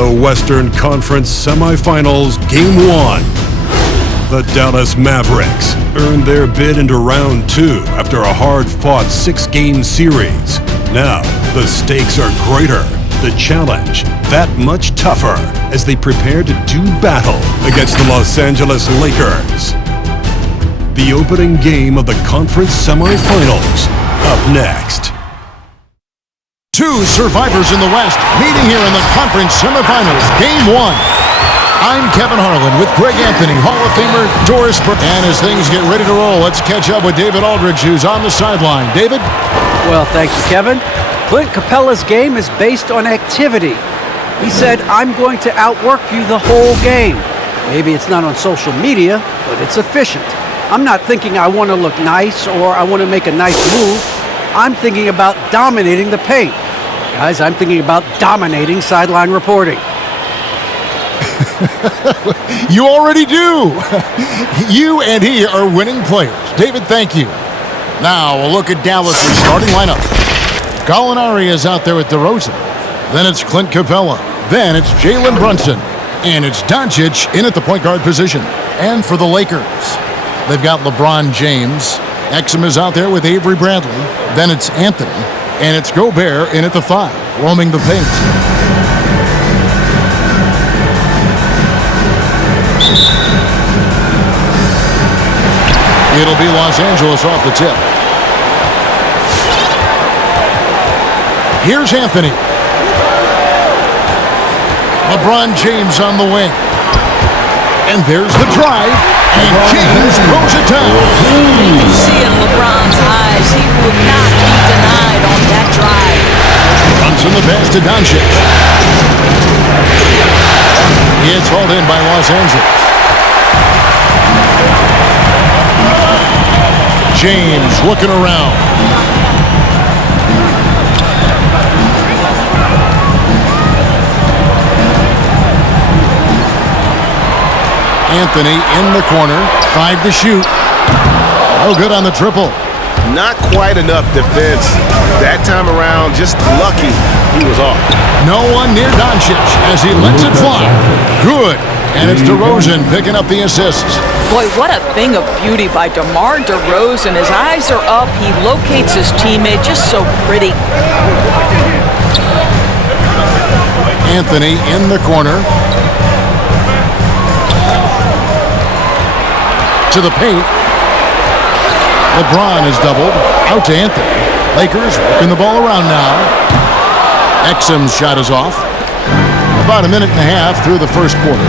The Western Conference Semifinals Game 1. The Dallas Mavericks earned their bid into round 2 after a hard-fought 6-game series. Now, the stakes are greater, the challenge that much tougher as they prepare to do battle against the Los Angeles LakErS. The opening game of the conference semifinals, up next. Two survivors in the West meeting here in the conference semifinals, Game 1. I'm Kevin Harlan with Greg Anthony, Hall of Famer Doris Burke. And as things get ready to roll, let's catch up with David Aldridge, who's on the sideline. David? Well, thank you, Kevin. Clint Capella's game is based on activity. He said, I'm going to outwork you the whole game. Maybe it's not on social media, but it's efficient. I'm not thinking I want to look nice or I want to make a nice move. I'm thinking about dominating the paint. Guys, I'm thinking about dominating sideline reporting. You already do. You and he are winning players. David, thank you. Now we'll look at Dallas' starting lineup. Gallinari is out there with DeRozan. Then it's Clint Capella. Then it's Jalen Brunson. And it's Doncic in at the point guard position. And for the LakErS, they've got LeBron James. Exum is out there with Avery Bradley. Then it's Anthony. And it's Gobert in at the 5, roaming the paint. It'll be Los Angeles off the tip. Here's Anthony. LeBron James on the wing. And there's the drive. And James throws it down. You can see in LeBron's eyes, he would not be denied on that drive. Brunson the pass to Doncic. It's hauled in by Los Angeles. James looking around. Anthony in the corner, 5 to shoot. No good on the triple. Not quite enough defense. That time around, just lucky he was off. No one near Doncic as he lets it fly. Good. And it's DeRozan picking up the assists. Boy, what a thing of beauty by DeMar DeRozan. His eyes are up. He locates his teammate. Just so pretty. Anthony in the corner. To the paint. LeBron is doubled. Out to Anthony. LakErS working the ball around now. Exum's shot is off. About a minute and a half through the first quarter.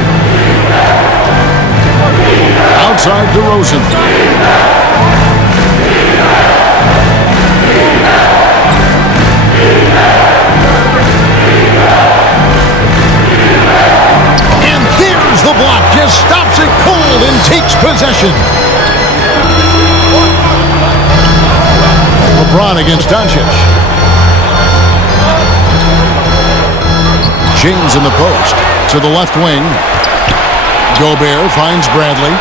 Outside DeRozan. And there's the block. Just stops it cold and takes possession. LeBron against Doncic. James in the post. To the left wing. Gobert finds Bradley.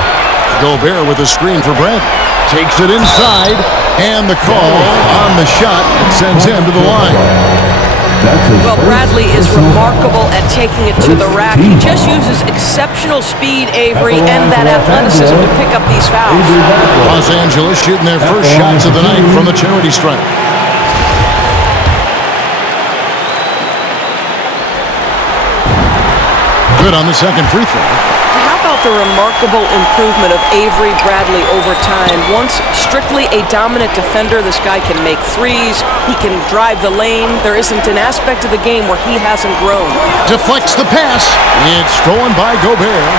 Gobert with a screen for Bradley. Takes it inside. And the call on the shot sends him to the line. Well, Bradley is remarkable at taking it to the rack. He just uses exceptional speed, Avery, and that athleticism to pick up these fouls. Los Angeles shooting their first shots of the night from the charity stripe. Good on the second free throw. How about the remarkable improvement of Avery Bradley over time? Once strictly a dominant defender, this guy can make threes. He can drive the lane. There isn't an aspect of the game where he hasn't grown. Deflects the pass. It's stolen by Gobert.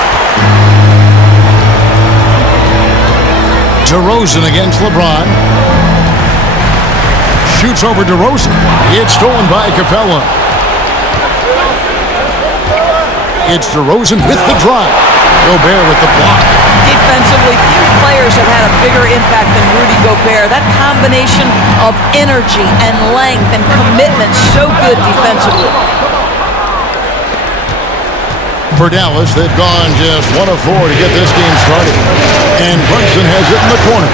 DeRozan against LeBron. Shoots over DeRozan. It's stolen by Capella. It's DeRozan with the drive. Gobert with the block. Defensively, few players have had a bigger impact than Rudy Gobert. That combination of energy and length and commitment, so good defensively. For Dallas, they've gone just 1 of 4 to get this game started. And Brunson has it in the corner.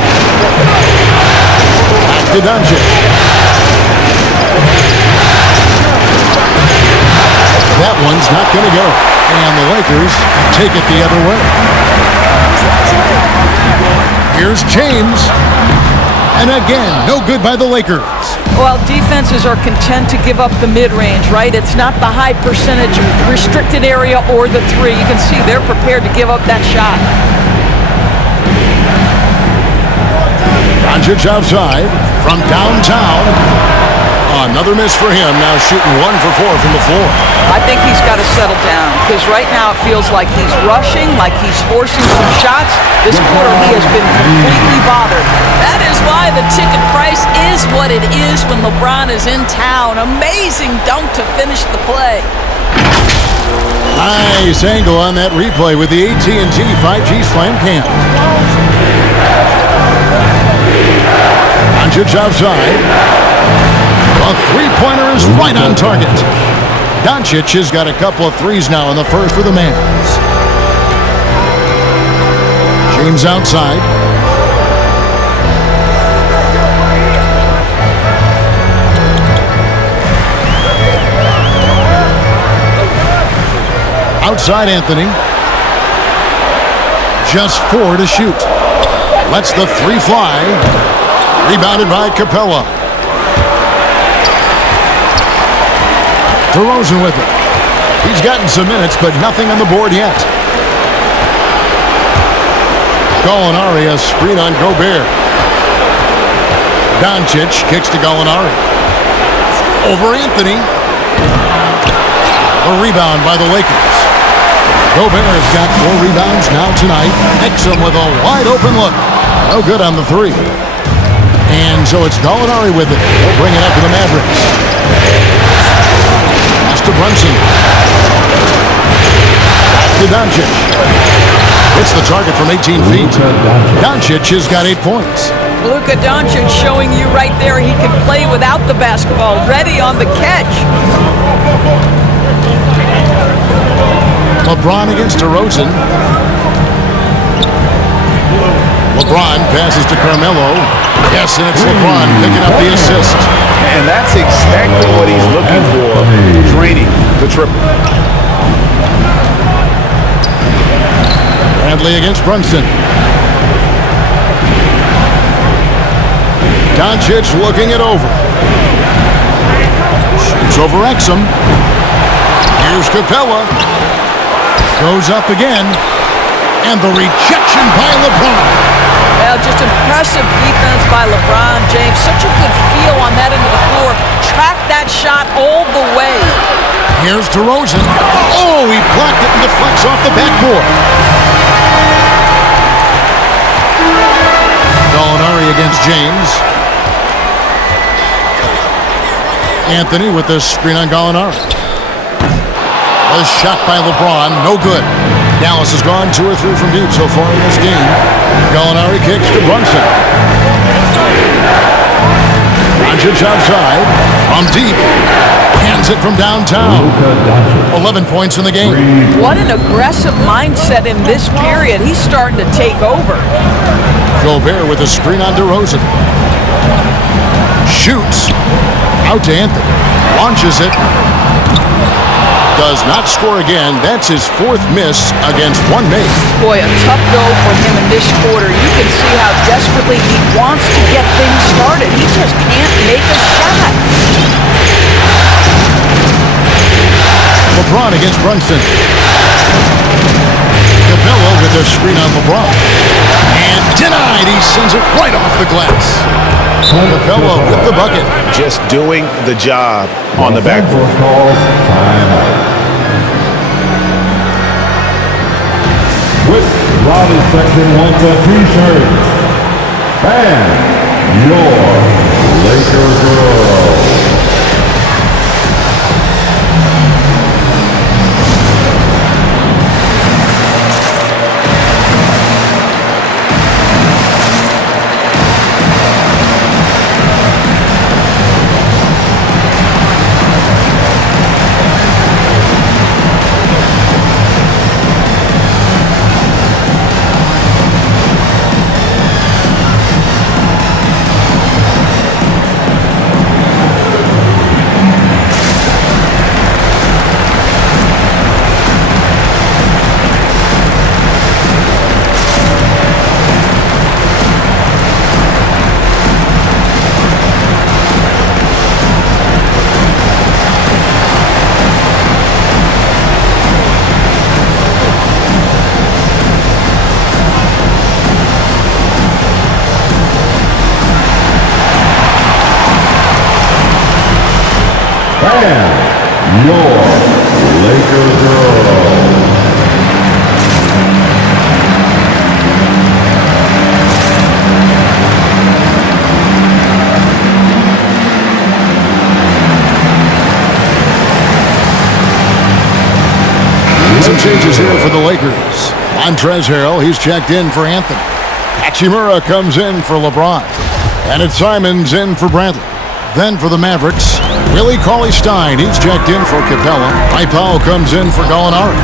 Back to Doncic. that one's not going to go. And the Lakers take it the other way. Here's James. And again, no good by the Lakers. Well, defenses are content to give up the mid-range, right? It's not the high percentage restricted area or the three. You can see they're prepared to give up that shot. Doncic outside from downtown. Another miss for him. Now shooting 1 for 4 from the floor. I think he's got to settle down because right now it feels like he's rushing, like he's forcing some shots. This quarter he has been completely bothered. That is why the ticket price is what it is when LeBron is in town. Amazing dunk to finish the play. Nice angle on that replay with the AT&T 5G Slam Cam. Doncic outside. A three-pointer is right on target. Doncic has got a couple of threes now in the first for the Mavs. James outside. Outside Anthony. Just 4 to shoot. Lets the three fly. Rebounded by Capella. DeRozan with it. He's gotten some minutes, but nothing on the board yet. Gallinari, a screen on Gobert. Doncic kicks to Gallinari. Over Anthony. A rebound by the Lakers. Gobert has got 4 rebounds now tonight. Exum with a wide open look. No good on the three. And so it's Gallinari with it. He'll bring it up to the Mavericks. Pass to Brunson. Back to Doncic. Hits the target from 18 feet. Doncic has got 8 points. Luka Doncic showing you right there he can play without the basketball. Ready on the catch. LeBron against DeRozan. LeBron passes to Carmelo. Yes, and it's LeBron picking up the assist. And that's exactly what he's looking for, draining the triple. Bradley against Brunson. Doncic looking it over. Shoots over Exum. Here's Capella. Goes up again. And the rejection by LeBron. Well, just impressive defense by LeBron James. Such a good feel on that end of the floor. Track that shot all the way. Here's DeRozan. Oh, he blocked it and deflects off the backboard. Gallinari against James. Anthony with the screen on Gallinari. A shot by LeBron, no good. Dallas has gone 2 or 3 from deep so far in this game. Gallinari kicks to Brunson. Doncic outside, from deep. Hands it from downtown. 11 points in the game. What an aggressive mindset in this period. He's starting to take over. Gobert with a screen on DeRozan. Shoots. Out to Anthony. Launches it. Does not score again. That's his 4th miss against 1 make. Boy, a tough go for him in this quarter. You can see how desperately he wants to get things started. He just can't make a shot. LeBron against Brunson. Capella with a screen on LeBron. And denied. He sends it right off the glass. Capella with the bucket. Just doing the job on the backboard. With Raleigh Section 1 t-shirt and your Lakers girl. And your Laker girl. Some changes here for the Lakers. Montrezl Harrell, he's checked in for Anthony. Hachimura comes in for LeBron. And it's Simons in for Bradley. Then for the Mavericks, Willie Cauley-Stein, he's checked in for Capella. Mike Powell comes in for Gallinari.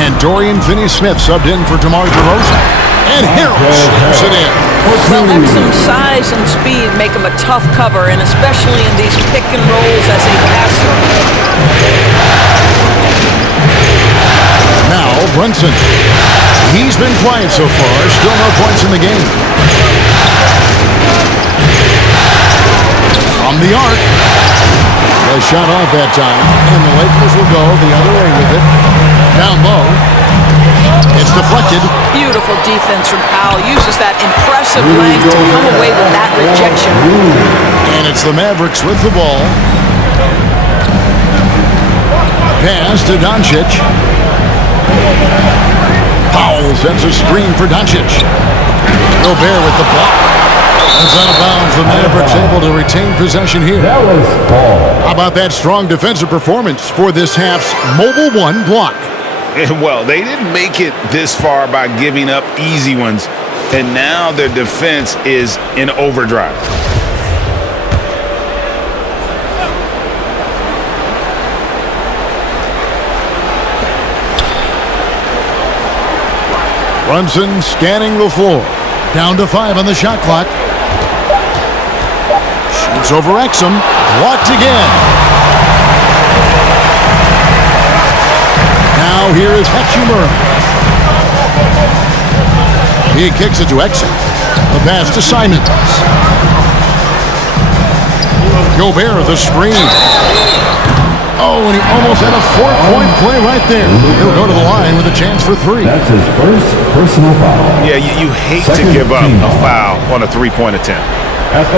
And Dorian Finney-Smith subbed in for DeMar DeRozan. And Harrell slips it in. Well, Exum's size and speed make him a tough cover, and especially in these pick and rolls as a passer. Now, Brunson. He's been quiet so far. Still no points in the game. From the arc. A shot off that time. And the Lakers will go the other way with it. Down low. It's deflected. Beautiful defense from Powell. Uses that impressive length to come away with that rejection. And it's the Mavericks with the ball. Pass to Doncic. Powell sends a screen for Doncic. Gobert with the block. It's out of bounds. The Mavericks able to retain possession here. That was ball. How about that strong defensive performance for this half's Mobile One block? Well, they didn't make it this far by giving up easy ones, and now their defense is in overdrive. Brunson scanning the floor. Down to 5 on the shot clock. Shoots over Exum. Blocked again. Now here is Hachimura. He kicks it to Exum. The pass to Simons. Gobert the screen. Oh, and he almost had a 4-point play right there. He'll go to the line with a chance for 3. That's his first personal foul. Yeah, you hate to give up a foul on a three-point attempt.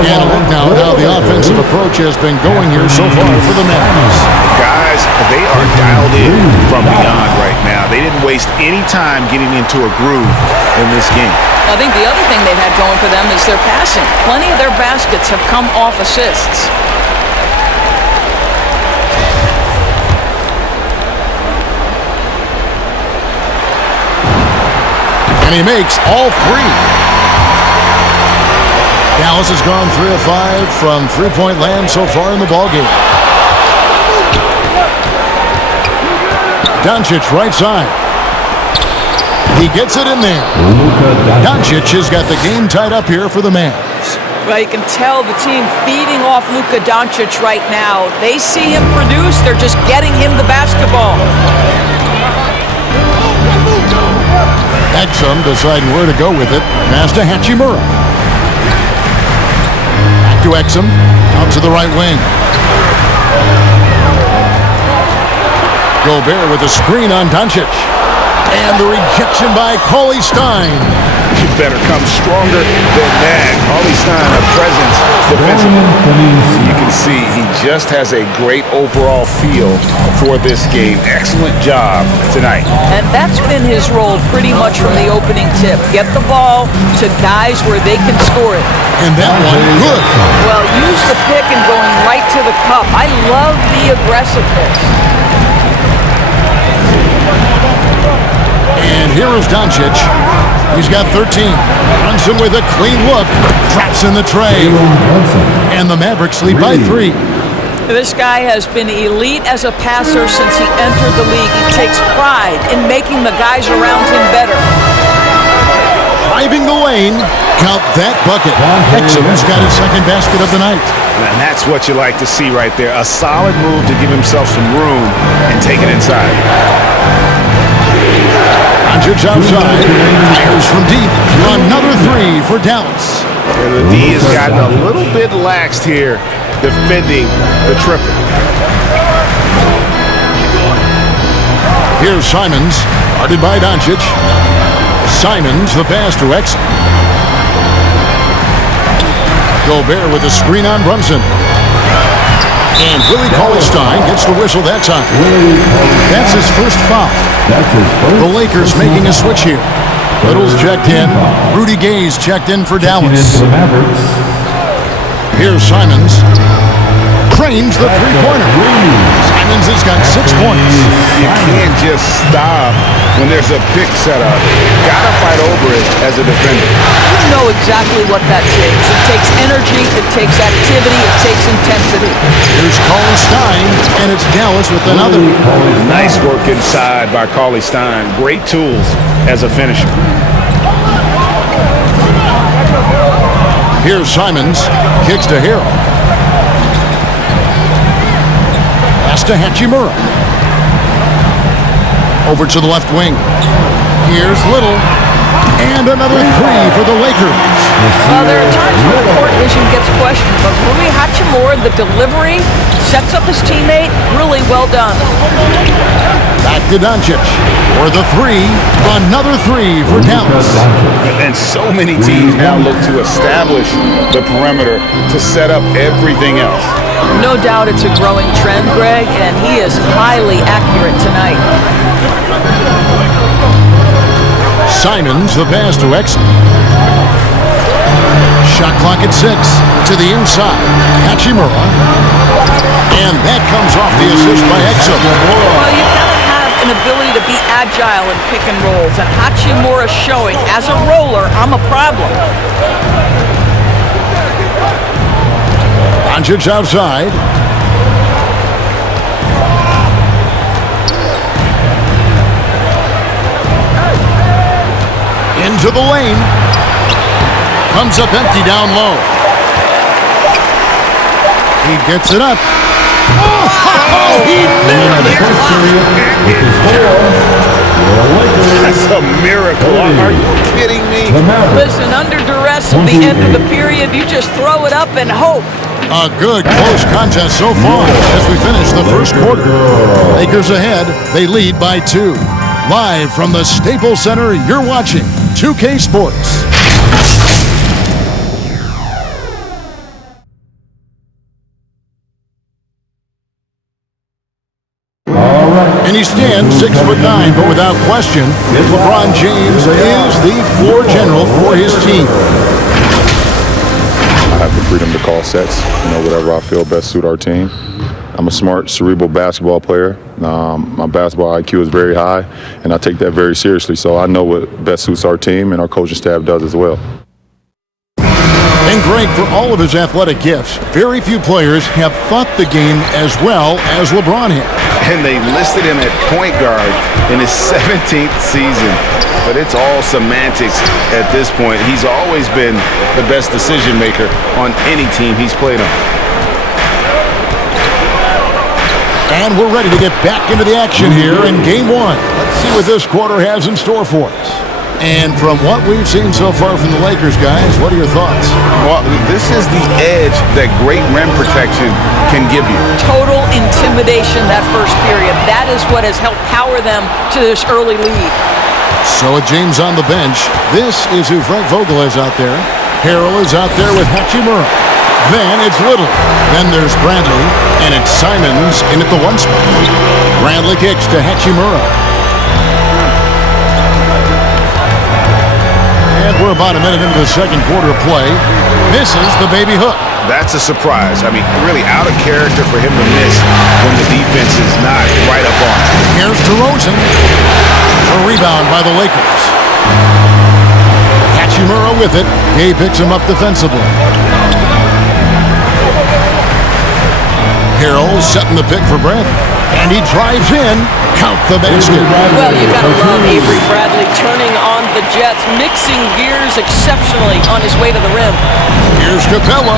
And a look now at how the offensive approach has been going here so far for the Mavericks. Guys, they are dialed in from beyond right now. They didn't waste any time getting into a groove in this game. I think the other thing they've had going for them is their passing. Plenty of their baskets have come off assists. And he makes all 3. Dallas has gone 3 of 5 from three-point land so far in the ballgame. Doncic right side. He gets it in there. Doncic has got the game tied up here for the Mavs. Well, you can tell the team feeding off Luka Doncic right now. They see him produce. They're just getting him the basketball. Exum deciding where to go with it. Pass to Hachimura. Back to Exum. Out to the right wing. Gobert with a screen on Doncic. And the rejection by Cauley-Stein. You better come stronger than that. Cauley-Stein, a presence defensively. You can see he just has a great overall feel for this game. Excellent job tonight. And that's been his role pretty much from the opening tip. Get the ball to guys where they can score it. And that one, good. Well, use the pick and going right to the cup. I love the aggressiveness. And here is Doncic. He's got 13. Brunson with a clean look. Drops in the tray. And the Mavericks lead by 3. This guy has been elite as a passer since he entered the league. He takes pride in making the guys around him better. Driving the lane. Count that bucket. Exum's got his second basket of the night. And that's what you like to see right there. A solid move to give himself some room and take it inside. Doncic outside, fires from deep. Another 3 for Dallas. And the D has gotten a little bit laxed here, defending the triple. Here's Simons, guarded by Doncic. Simons, the pass to Exum. Gobert with a screen on Brunson. And Willie Cauley-Stein gets the whistle that time. That's his first foul. The LakErS making a switch here. Little's checked in. Rudy Gay's checked in for Dallas. Here's Simons. Cranes the three-pointer. Simons has got 6 points. You can't just stop when there's a pick set up. Gotta fight over it as a defender. You know exactly what that takes. It takes energy, it takes activity, it takes intensity. Here's Cauley-Stein, and it's Dallas with another. Nice work inside by Cauley-Stein. Great tools as a finisher. Here's Simons. Kicks to Harrell. Pass to Hachimura. Over to the left wing. Here's Little. And another three for the LakErS. Well, there are times when the court vision gets questioned, but Rui Hachimura, the delivery, sets up his teammate. Really well done. Back to Doncic. For the three. Another three for Dallas. And so many teams now look to establish the perimeter to set up everything else. No doubt it's a growing trend, Greg, and he is highly accurate tonight. Simons, the pass to Exum. Shot clock at 6. To the inside. Hachimura. And that comes off the assist by Exum. Well, you've got to have an ability to be agile in pick and rolls, and Hachimura showing, as a roller, I'm a problem. Doncic outside. Into the lane. Comes up empty down low. He gets it up. Oh, he nailed it. That's a miracle. Are you kidding me? Listen, under duress at the end of the period, you just throw it up and hope. A good close contest so far as we finish the first quarter. LakErS ahead. They lead by 2. Live from the Staples Center, you're watching 2K Sports. And he stands 6'9", but without question, LeBron James is the floor general for his team. I have the freedom to call sets, whatever I feel best suit our team. I'm a smart, cerebral basketball player. My basketball IQ is very high, and I take that very seriously. So I know what best suits our team, and our coaching staff does as well. And Greg, for all of his athletic gifts, very few players have thought the game as well as LeBron has. And they listed him at point guard in his 17th season. But it's all semantics at this point. He's always been the best decision maker on any team he's played on. And we're ready to get back into the action here in Game 1. Let's see what this quarter has in store for us. And from what we've seen so far from the LakErS, guys, what are your thoughts? Well, this is the edge that great rim protection can give you. Total intimidation that first period. That is what has helped power them to this early lead. So with James on the bench, this is who Frank Vogel is out there. Harrell is out there with Hachimura. Then it's Little. Then there's Bradley. And it's Simons in at the 1 spot. Bradley kicks to Hachimura. And we're about a minute into the second quarter of play. Misses the baby hook. That's a surprise. I mean, really out of character for him to miss when the defense is not right up on him. Here's DeRozan. A rebound by the LakErS. Hachimura with it. Gay picks him up defensively. Harrell setting the pick for Bradley. And he drives in. Count the basket. Well, you got to love Avery Bradley turning on the Jets, mixing gears exceptionally on his way to the rim. Here's Capella.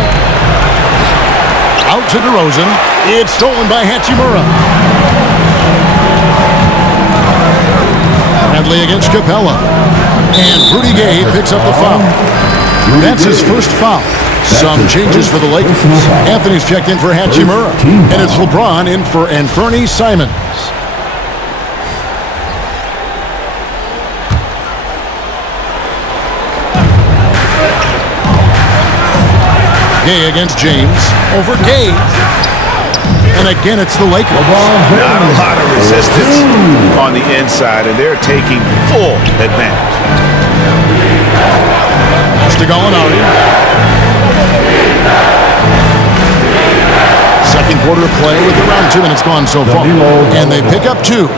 Out to DeRozan. It's stolen by Hachimura. Bradley against Capella. And Rudy Gay picks up the foul. That's his first foul. Some changes for the LakErS. Anthony's checked in for Hachimura. And it's LeBron in for Anthony Simons. Gay against James. Over Gay. And again, it's the Lakers. Not a lot of resistance on the inside, and they're taking full advantage. Pass to Gallinari. Second quarter of play with around 2 minutes gone so far. And they pick up 2.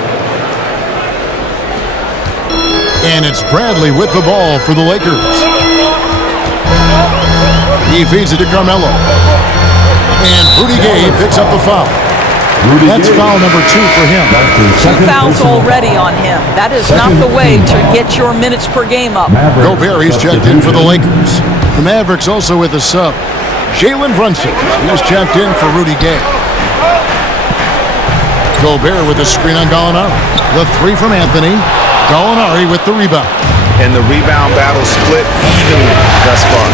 And it's Bradley with the ball for the Lakers. He feeds it to Carmelo. And Rudy Gay picks up the foul. That's foul number 2 for him. 2 fouls already on him. That is not the way to get your minutes per game up. Gobert, he's checked in for the Lakers. The Mavericks also with a sub. Jalen Brunson, he's checked in for Rudy Gay. Gobert with a screen on Gallinari. The 3 from Anthony. Gallinari with the rebound. And the rebound battle split evenly thus far.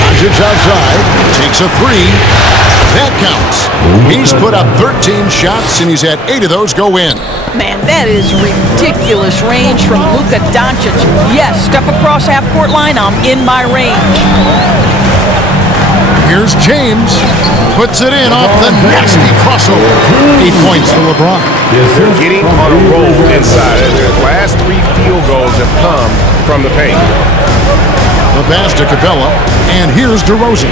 Doncic outside, takes a 3. That counts. He's put up 13 shots, and he's had 8 of those go in. Man, that is ridiculous range from Luka Doncic. Yes, step across half-court line, I'm in my range. Here's James. Puts it in off the nasty crossover. 8 points for LeBron. They're getting on a roll inside. Their last 3 field goals have come from the paint. The pass to Capella, and here's DeRozan.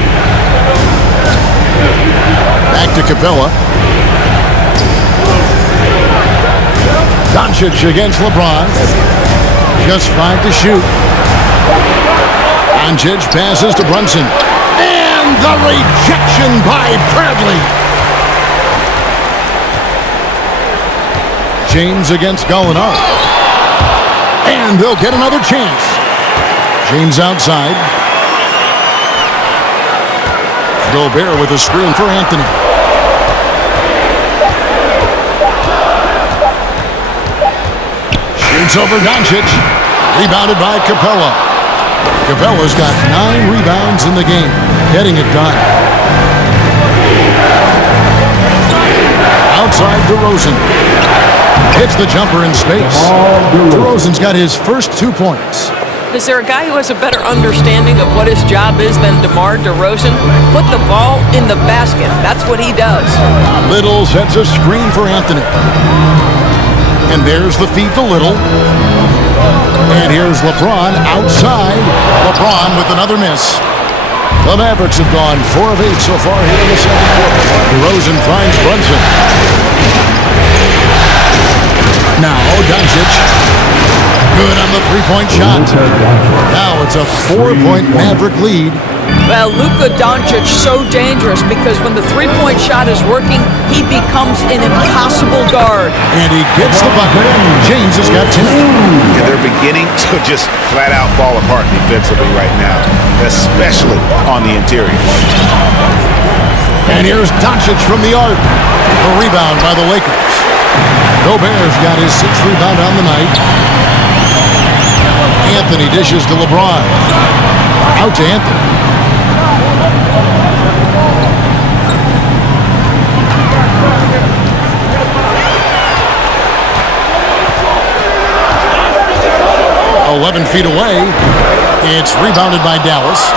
Back to Capella. Doncic against LeBron. Just 5 to shoot. Doncic passes to Brunson. And the rejection by Bradley. James against Gallinari. And they'll get another chance. James outside. Gobert with a screen for Anthony. Shoots over Doncic. Rebounded by Capella. Capella's got 9 rebounds in the game. Getting it done. Outside DeRozan. Hits the jumper in space. DeRozan's got his first 2 points. Is there a guy who has a better understanding of what his job is than DeMar DeRozan? Put the ball in the basket. That's what he does. Little sets a screen for Anthony. And there's the feed to Little. And here's LeBron outside. LeBron with another miss. The Mavericks have gone 4 of 8 so far here in the second quarter. DeRozan finds Brunson. Now Doncic. Good on the 3-point shot. Now it's a 4-point Maverick lead. Well, Luka Doncic so dangerous because when the 3-point shot is working, he becomes an impossible guard. And he gets the bucket. James has got 10. And they're beginning to just flat out fall apart defensively right now, especially on the interior. And here's Doncic from the arc. A rebound by the Lakers. Gobert's got his 6th rebound on the night. Anthony dishes to LeBron. Out to Anthony. "11 feet away. It's rebounded by Dallas.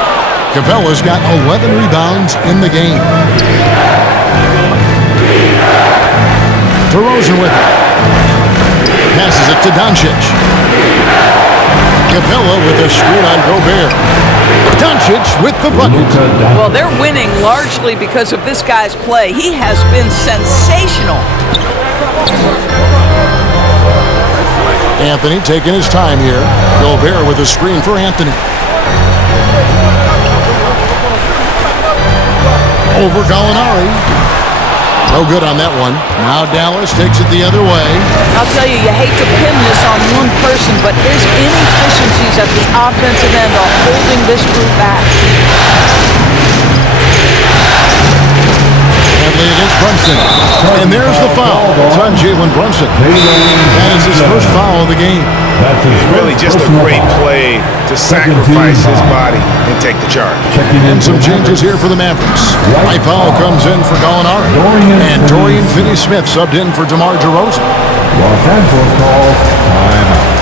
Capella's got 11 rebounds in the game. DeRozan with it. Passes it to Doncic. Capella with a screen on Gobert. Doncic with the bucket. Well, they're winning largely because of this guy's play. He has been sensational. Anthony taking his time here. Gobert with a screen for Anthony. Over Gallinari. No good on that one. Now Dallas takes it the other way. I'll tell you, you hate to pin this on one person, but his inefficiencies at the offensive end are holding this group back. Bradley against Brunson. And there's the foul. It's on Jalen Brunson. That is his first foul of the game. Really just a great play to sacrifice his body and take the charge. And some changes here for the Mavericks. Mike Powell comes in for Gallinari. And Dorian Finney-Smith subbed in for DeMar DeRozan. Los Angeles calls timeout.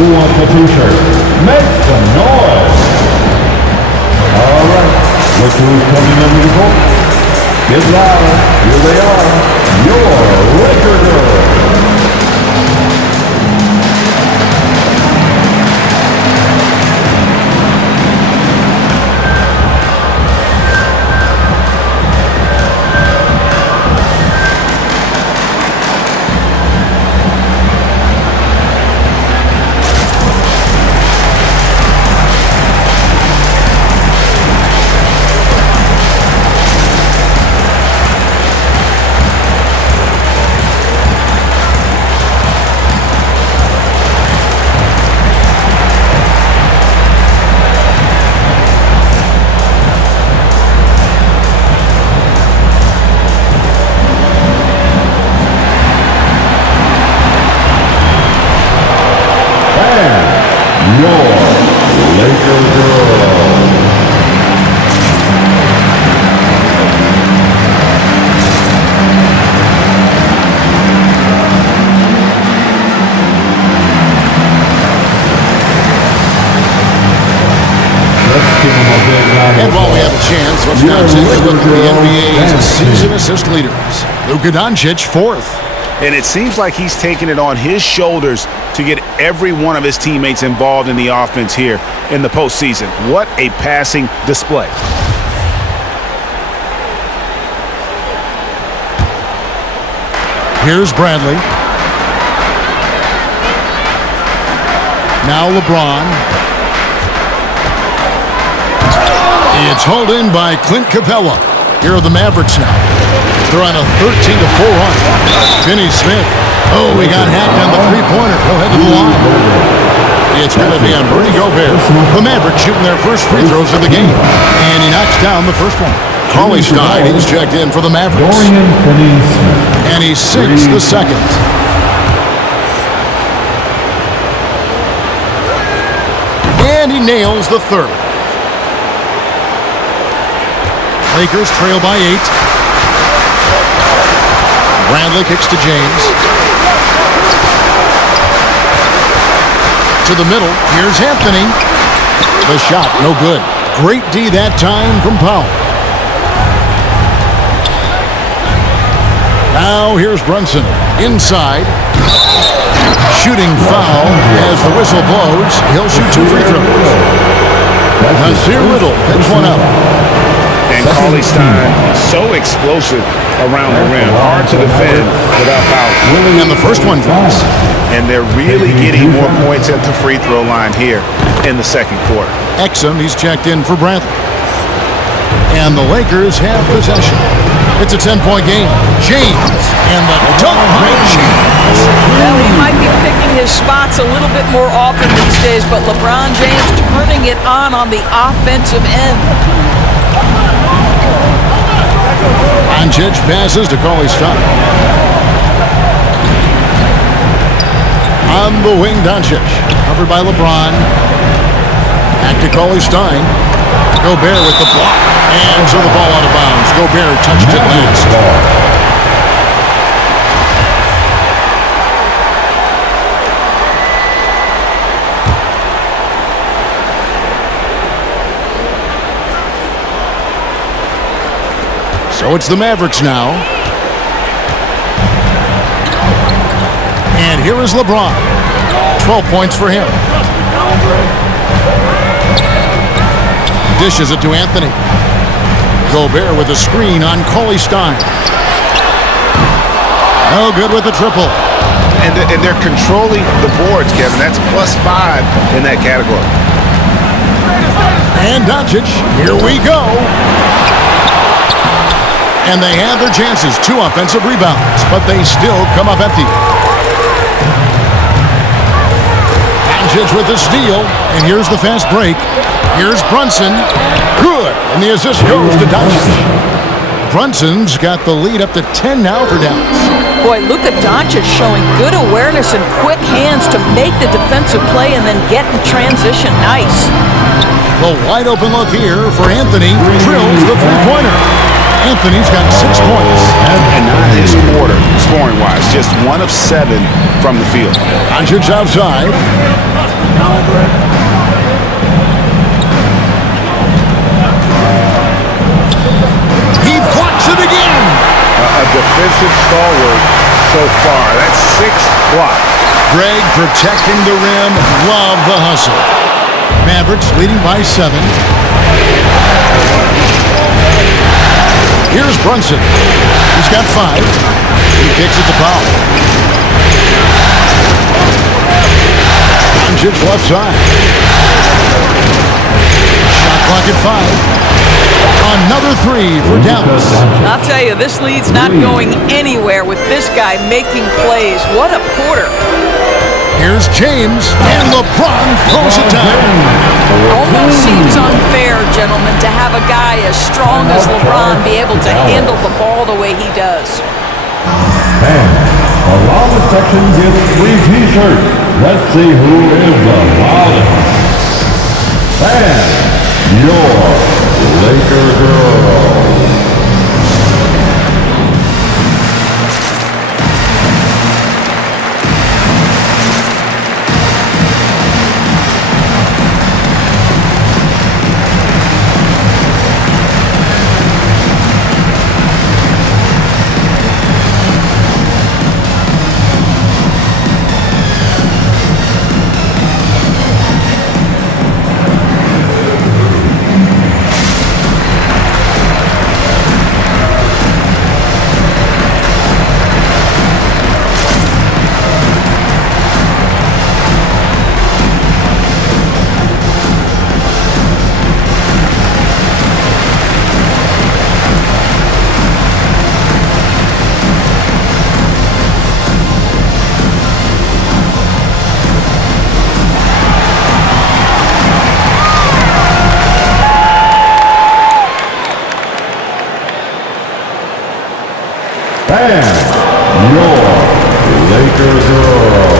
Who wants a t-shirt? Make some noise. All right. Look who's coming Get loud. Here they are, your Laker girls. And while we have a chance, let's now take a look at the NBA's season assist leaders. Luka Doncic, 4th. And it seems like he's taking it on his shoulders to get every one of his teammates involved in the offense here in the postseason. What a passing display. Here's Bradley. Now LeBron. It's hauled in by Clint Capella. Here are the Mavericks now. They're on a 13-4 run. Finney Smith. Oh, he got hacked on the three-pointer. He'll head to the line. It's going to be on Rudy Gobert. The Mavericks shooting their first free throws of the game. And he knocks down the first one. Cauley Stein, he's checked in for the Mavericks. And he sinks the second. And he nails the third. Lakers trail by 8. Bradley kicks to James. To the middle. Here's Anthony. The shot, no good. Great D that time from Powell. Now here's Brunson. Inside. Shooting foul as the whistle blows. He'll shoot 2 free throws. Nasir Little picks one up. And Cauley Stein, so explosive around the rim. Hard to defend without foul. And the first one drops. And they're really getting more points at the free throw line here in the second quarter. Exum, he's checked in for Bradley. And the Lakers have possession. It's a 10-point game. James and the dunk by James. Well, he might be picking his spots a little bit more often these days, but LeBron James turning it on the offensive end. Doncic passes to Cauley Stein. On the wing, Doncic. Covered by LeBron. Back to Cauley Stein. Gobert with the block. And so the ball out of bounds. Gobert touched it last. So it's the Mavericks now. And here is LeBron. 12 points for him. Dishes it to Anthony. Gobert with a screen on Cauley Stein. No good with the triple. And they're controlling the boards, Kevin. That's +5 in that category. And Doncic, here we go. And they have their chances. 2 offensive rebounds, but they still come up empty. Doncic with the steal, and here's the fast break. Here's Brunson. Good, and the assist goes to Doncic. Brunson's got the lead up to 10 now for Dallas. Boy, Luka Doncic showing good awareness and quick hands to make the defensive play and then get in transition. Nice. The wide open look here for Anthony. Drills the three-pointer. Anthony's got 6 points. And not his quarter, scoring-wise. Just 1 of 7 from the field. Doncic's outside. He blocks it again. Greg protecting the rim. Love the hustle. Mavericks leading by 7. Here's Brunson. He's got 5. He kicks it to Powell. Doncic left side. Shot clock at 5. Another 3 for Dallas. I'll tell you, this lead's not going anywhere with this guy making plays. What a quarter. Here's James, and LeBron throws it down. Almost seems unfair, gentlemen, to have a guy as strong as LeBron be able to handle the ball the way he does. And around the section gets 3 T-shirts. Let's see who is the loudest. And your Laker girl. And your Laker girl.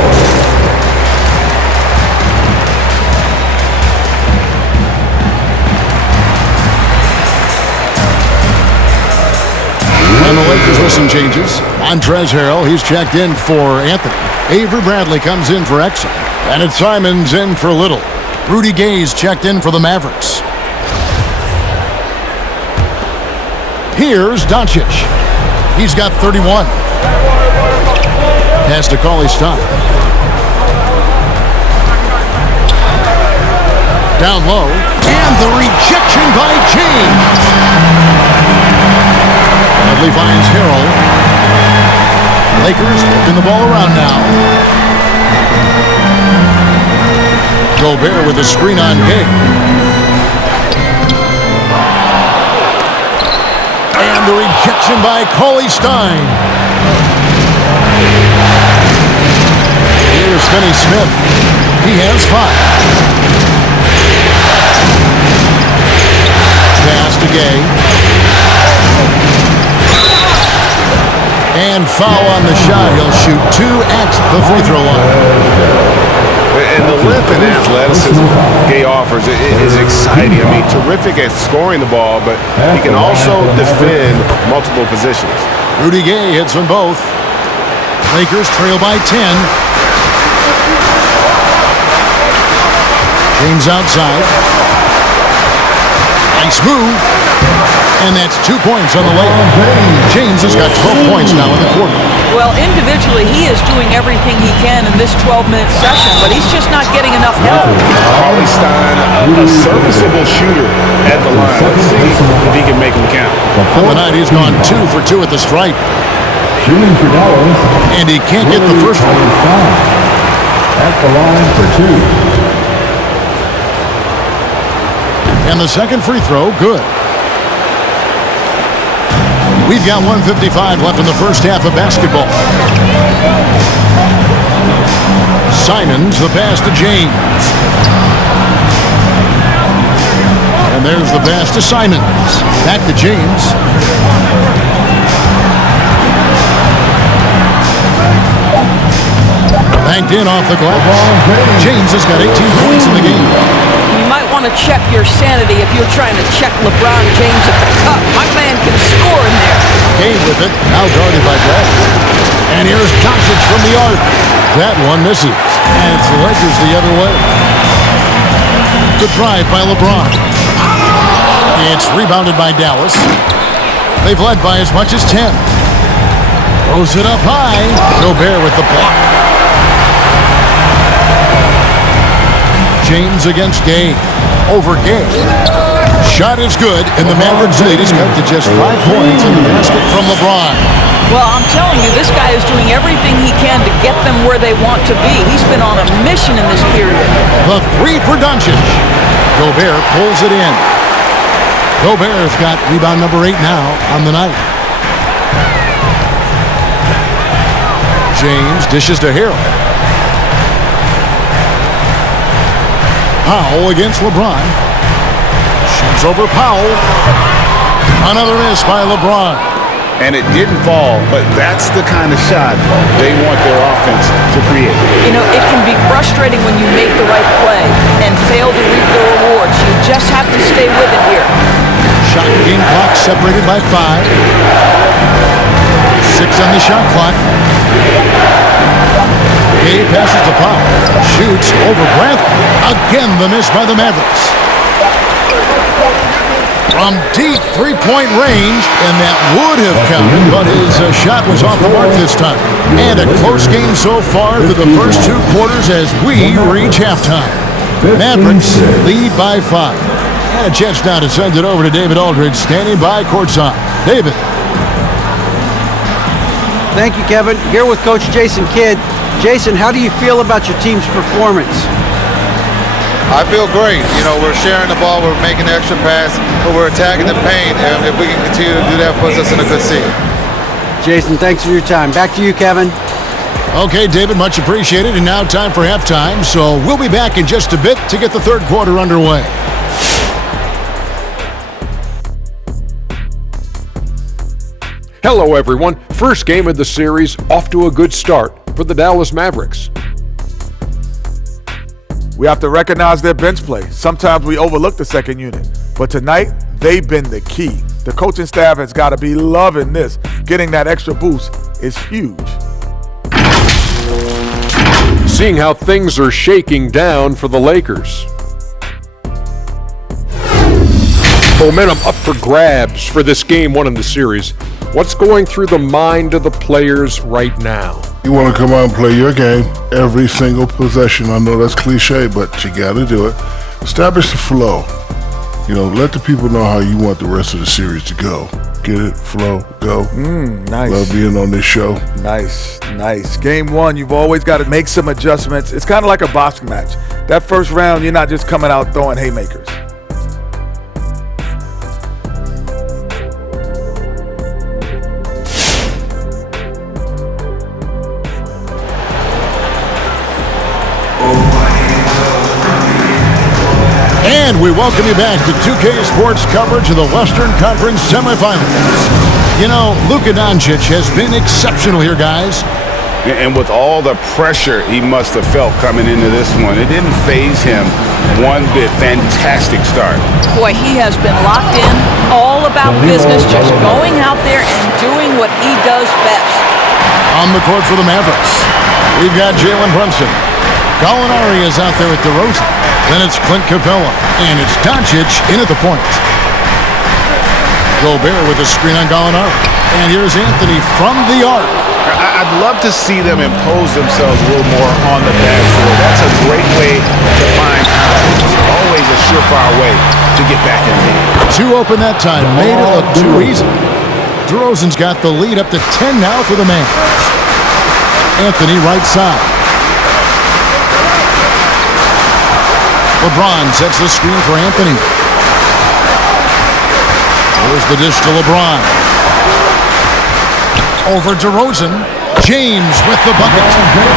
And the Lakers with some changes. Montrezl Harrell, he's checked in for Anthony. Avery Bradley comes in for Exum. And it's Simons in for Little. Rudy Gay's checked in for the Mavericks. Here's Doncic. He's got 31. Pass to ClaSSic. Down low. And the rejection by James. Bradley finds Harrell. Lakers moving the ball around now. Gobert with a screen on Gay. And the rejection by ClaSSic. Here's Finney-Smith. He has 5. Pass to Gay. And foul on the shot. He'll shoot 2 at the free throw line. And the length and athleticism Gay offers is exciting. I mean, terrific at scoring the ball, but he can also defend multiple positions. Rudy Gay hits them both. Lakers trail by 10. James outside. Nice move. And that's 2 points on the way. James has got 12 points now in the quarter. Well, individually, he is doing everything he can in this 12-minute session, but he's just not getting enough help. ClaSSic, a serviceable shooter at the line. Let's see if he can make him count. On the night, he's gone 2 for 2 at the stripe. Shooting for Dallas. And he can't get the first one. At the line for 2. And the second free throw, good. We've got 1:55 left in the first half of basketball. Simons, the pass to James. And there's the pass to Simons. Back to James. Banked in off the glass. James has got 18 points in the game. You might want to check your sanity if you're trying to check LeBron James at the cup. My man can score in there. Cade with it, now guarded by Bradley. And here's Doncic from the arc. That one misses. And it's the Lakers the other way. Good drive by LeBron. It's rebounded by Dallas. They've led by as much as 10. Throws it up high. Gobert with the block. James against Gay. Over Gay. Shot is good, and the Mavericks lead is cut to just 5 points in the basket from LeBron. Well, I'm telling you, this guy is doing everything he can to get them where they want to be. He's been on a mission in this period. The 3 for Doncic. Gobert pulls it in. Gobert's got rebound number 8 now on the night. James dishes to Harrell. Powell against LeBron. Shoots over Powell. Another miss by LeBron. And it didn't fall, but that's the kind of shot they want their offense to create. You know, it can be frustrating when you make the right play and fail to reap the rewards. You just have to stay with it here. Shot and game clock separated by 5. 6 on the shot clock. Gay passes to Powell. Shoots over Brandt. Again, the miss by the Mavericks. From deep three-point range, and that would have counted, but his shot was off the mark this time. And a close game so far through the first 2 quarters as we reach halftime. Mavericks lead by 5. And a chance now to send it over to David Aldridge, standing by courtside. David. Thank you, Kevin. Here with Coach Jason Kidd. Jason, how do you feel about your team's performance? I feel great. You know, we're sharing the ball, we're making the extra pass, but we're attacking the paint, and if we can continue to do that, puts us in a good seat. Jason, thanks for your time. Back to you, Kevin. Okay, David, much appreciated. And now time for halftime, so we'll be back in just a bit to get the third quarter underway. Hello, everyone. First game of the series, off to a good start for the Dallas Mavericks. We have to recognize their bench play. Sometimes we overlook the second unit, but tonight they've been the key. The coaching staff has got to be loving this. Getting that extra boost is huge. Seeing how things are shaking down for the LakErS. Momentum up for grabs for this game 1 in the series. What's going through the mind of the players right now? You want to come out and play your game every single possession. I know that's cliche, but you got to do it. Establish the flow. You know, let the people know how you want the rest of the series to go. Get it? Flow, go. Nice. Love being on this show. Nice, nice. Game 1, you've always got to make some adjustments. It's kind of like a boxing match. That first round, you're not just coming out throwing haymakers. And we welcome you back to 2K Sports coverage of the Western Conference semifinals. You know, Luka Doncic has been exceptional here, guys. And with all the pressure he must have felt coming into this one, it didn't faze him one bit. Fantastic start. Boy, he has been locked in, all about business, just going out there and doing what he does best. On the court for the Mavericks, we've got Jalen Brunson. Gallinari is out there at DeRozan. Then it's Clint Capella. And it's Doncic in at the point. Gobert with a screen on Gallinari. And here's Anthony from the arc. I'd love to see them impose themselves a little more on the backboard. That's a great way to find confidence. Always a surefire way to get back in the game. 2 open that time. Made it look too easy. DeRozan's got the lead up to 10 now for the Mavs. Anthony right side. LeBron sets the screen for Anthony. Here's the dish to LeBron. Over DeRozan. James with the bucket.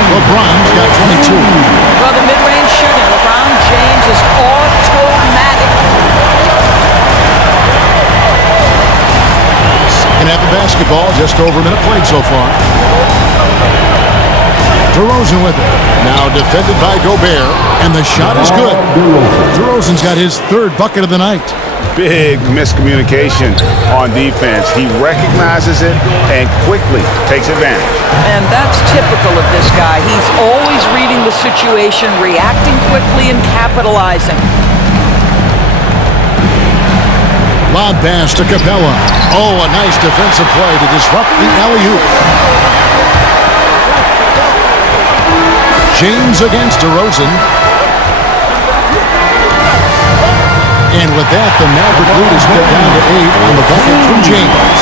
LeBron's got 22. Well, the mid-range shooting, LeBron James is automatic. Second half of basketball, just over a minute played so far. DeRozan with it. Now defended by Gobert, and the shot is good. DeRozan's got his 3rd bucket of the night. Big miscommunication on defense. He recognizes it and quickly takes advantage. And that's typical of this guy. He's always reading the situation, reacting quickly and capitalizing. Lob pass to Capella. Oh, a nice defensive play to disrupt the alley-oop. James against DeRozan. And with that, the Maverick lead is cut down to 8 on the bucket from James.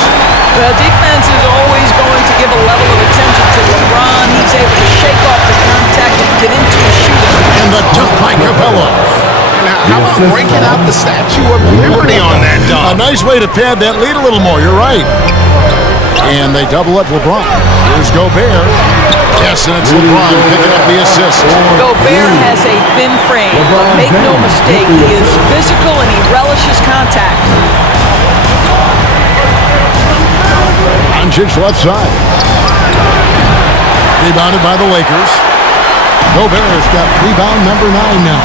The defense is always going to give a level of attention to LeBron. He's able to shake off the contact and get into his shooting. And the dunk by Capella. Now, how about breaking out the Statue of Liberty on that dunk? A nice way to pad that lead a little more. You're right. And they double up LeBron. Here's Gobert. Yes, and it's LeBron picking up the assist. Gobert has a thin frame, but make no mistake, he is physical and he relishes contact. Doncic left side. Rebounded by the Lakers. Gobert's got rebound number 9 now.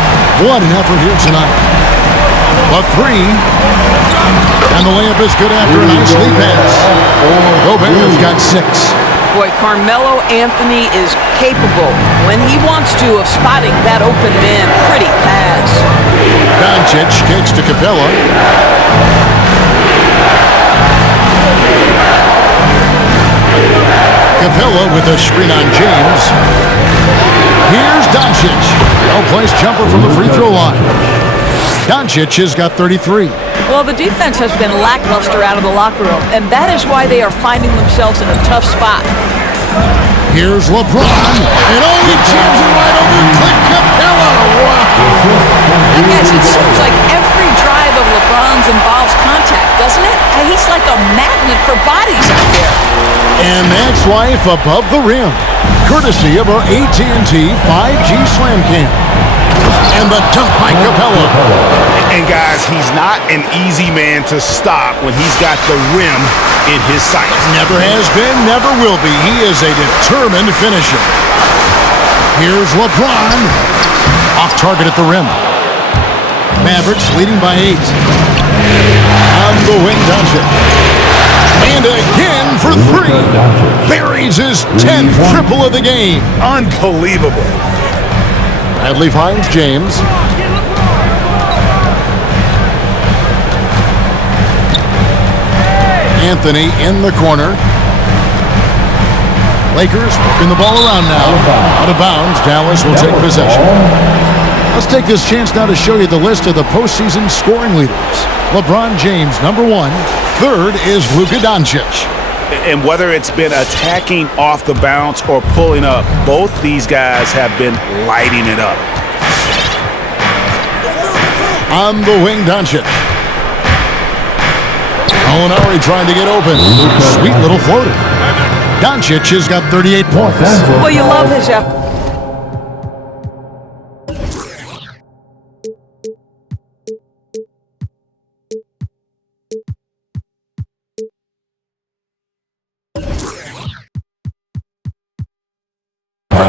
What an effort here tonight. A 3. And the layup is good after a nice lead pass. Gobert's got 6. Boy, Carmelo Anthony is capable, when he wants to, of spotting that open man. Pretty pass. Doncic kicks to Capella. Capella with a screen on James. Here's Doncic. Well-placed jumper from the free throw line. Doncic has got 33. Well, the defense has been lackluster out of the locker room, and that is why they are finding themselves in a tough spot. Here's LeBron, and he jams it right over Clint Capella. Wow. And guys, it seems like every drive of LeBron's involves contact, doesn't it? He's like a magnet for bodies out there. And that's life above the rim, courtesy of our AT&T 5G Slam Cam. And the dunk by Capella. And guys, he's not an easy man to stop when he's got the rim in his sights. Never has been, never will be. He is a determined finisher. Here's LeBron. Off target at the rim. Mavericks leading by 8. On the wing, Doncic. And again for 3. Buries his 10th triple of the game. Unbelievable. Bradley finds James. Anthony in the corner. Lakers working the ball around now. Out of bounds, Dallas will take possession. Let's take this chance now to show you the list of the postseason scoring leaders. LeBron James, number 1. Third is Luka Doncic. And whether it's been attacking off the bounce or pulling up, both these guys have been lighting it up. On the wing, Doncic. Molinari trying to get open. Sweet little floater. Doncic has got 38 points. Well, you love his effort.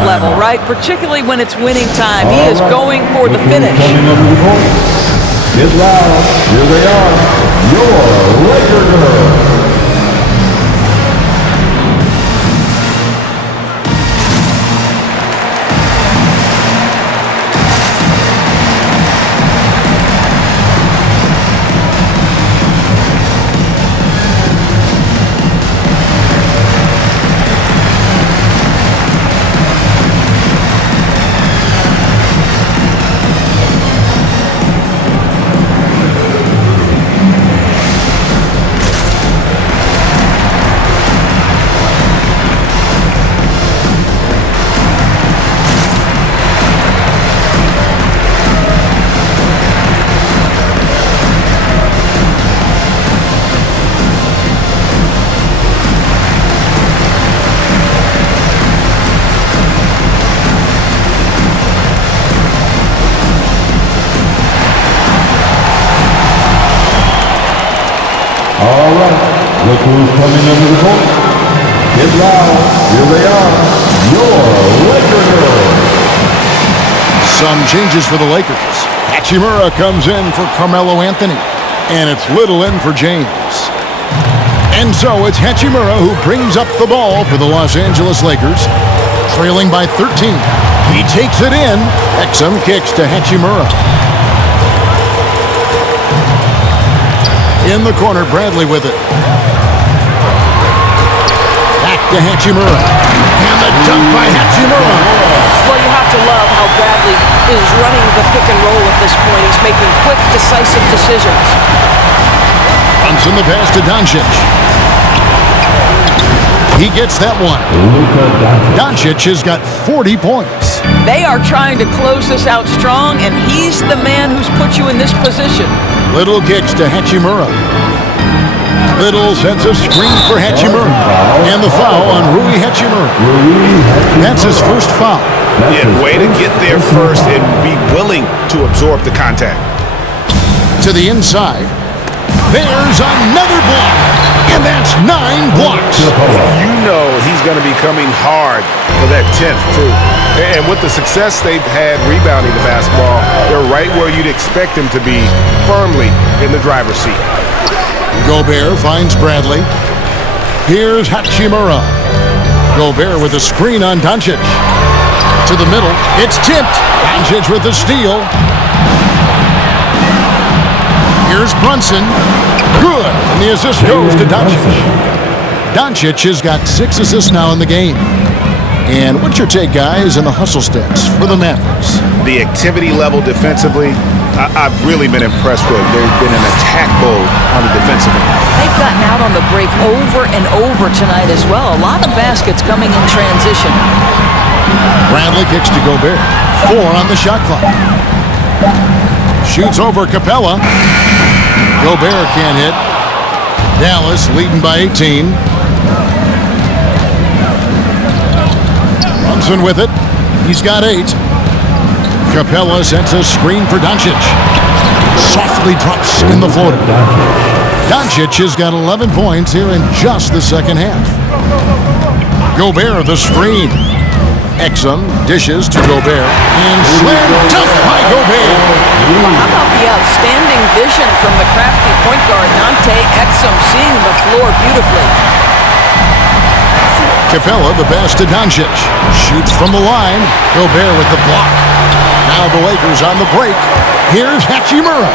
Level, right? Particularly when it's winning time. He is going for the finish. Get loud. Here they are. Your Laker girls. All right, look who's coming under the court. Get loud, here they are, your Laker girls. Some changes for the Lakers. Hachimura comes in for Carmelo Anthony, and it's Little in for James. And so it's Hachimura who brings up the ball for the Los Angeles Lakers, trailing by 13. He takes it in. Exum kicks to Hachimura. In the corner, Bradley with it. Back to Hachimura. And the dunk by Hachimura. Well, you have to love how Bradley is running the pick and roll at this point. He's making quick, decisive decisions. Brunson the pass to Doncic. He gets that one. Doncic has got 40 points. They are trying to close this out strong, and he's the man who's put you in this position. Little kicks to Hachimura. Little sets a screen for Hachimura. And the foul on Rui Hachimura. That's his first foul. Yeah, way to get there first and be willing to absorb the contact. To the inside. There's another block. And that's 9 blocks. You know he's going to be coming hard for that 10th, too. And with the success they've had rebounding the basketball, they're right where you'd expect them to be, firmly in the driver's seat. Gobert finds Bradley. Here's Hachimura. Gobert with a screen on Doncic. To the middle. It's tipped. Doncic with the steal. Here's Brunson. Good. And the assist goes to Doncic. Doncic has got 6 assists now in the game. And what's your take, guys, in the hustle stats for the Mavericks? The activity level defensively, I've really been impressed with. They've been in attack mode on the defensive end. They've gotten out on the break over and over tonight as well. A lot of baskets coming in transition. Bradley kicks to Gobert. 4 on the shot clock. Shoots over Capella. Gobert can't hit. Dallas leading by 18. Brunson with it. He's got 8. Capella sets a screen for Doncic. Softly drops in the floater. Doncic has got 11 points here in just the second half. Gobert the screen. Exum dishes to Gobert. And slam dunk by Gobert. Well, how about the outstanding vision from the crafty point guard, Dante Exum, seeing the floor beautifully. Capella the pass to Doncic. Shoots from the line. Gobert with the block. Now the Lakers on the break. Here's Hachimura.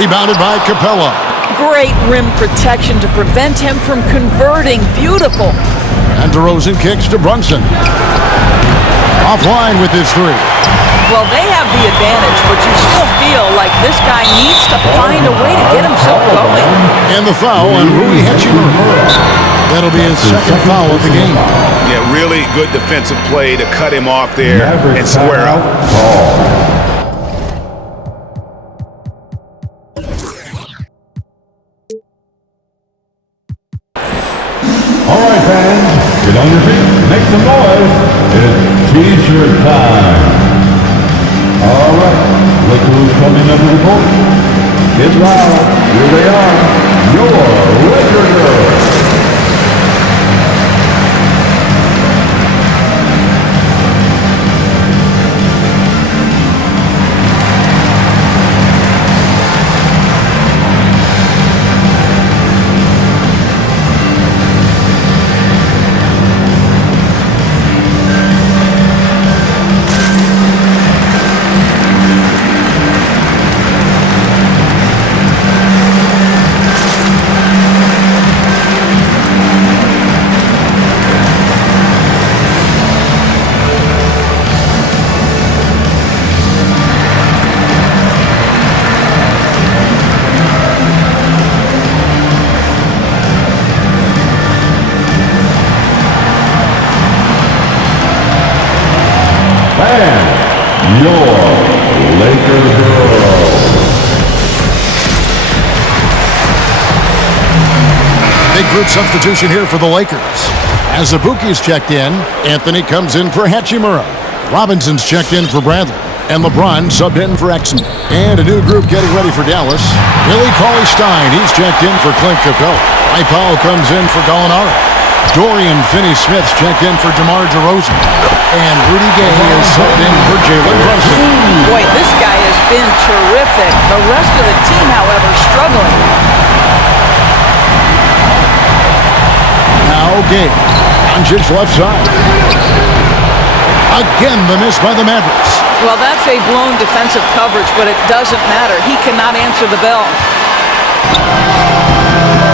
Rebounded by Capella. Great rim protection to prevent him from converting. Beautiful. And DeRozan kicks to Brunson. Offline with his 3. Well, they have the advantage, but you still feel like this guy needs to find a way to get himself going. And the foul on Rui Hachimura. That'll be his second foul of the game. Yeah, really good defensive play to cut him off there and square up. All right, fans, get on your feet, make some noise. It's T-shirt time. All right, look who's coming up to the court. Get loud. Here they are, your Laker Girls. Your Laker Girls. Big group substitution here for the Lakers. As Ibuki's checked in, Anthony comes in for Hachimura. Robinson's checked in for Bradley. And LeBron subbed in for Exum. And a new group getting ready for Dallas. Billy Cauley-Stein, he's checked in for Clint Capella. Mike Powell comes in for Gallinari. Dorian Finney-Smith's checked in for DeMar DeRozan. And Rudy Gay is subbed in for Jalen Brunson. Boy, this guy has been terrific. The rest of the team, however, struggling. Now Gay. Doncic left side. Again, the miss by the Mavericks. Well, that's a blown defensive coverage, but it doesn't matter. He cannot answer the bell.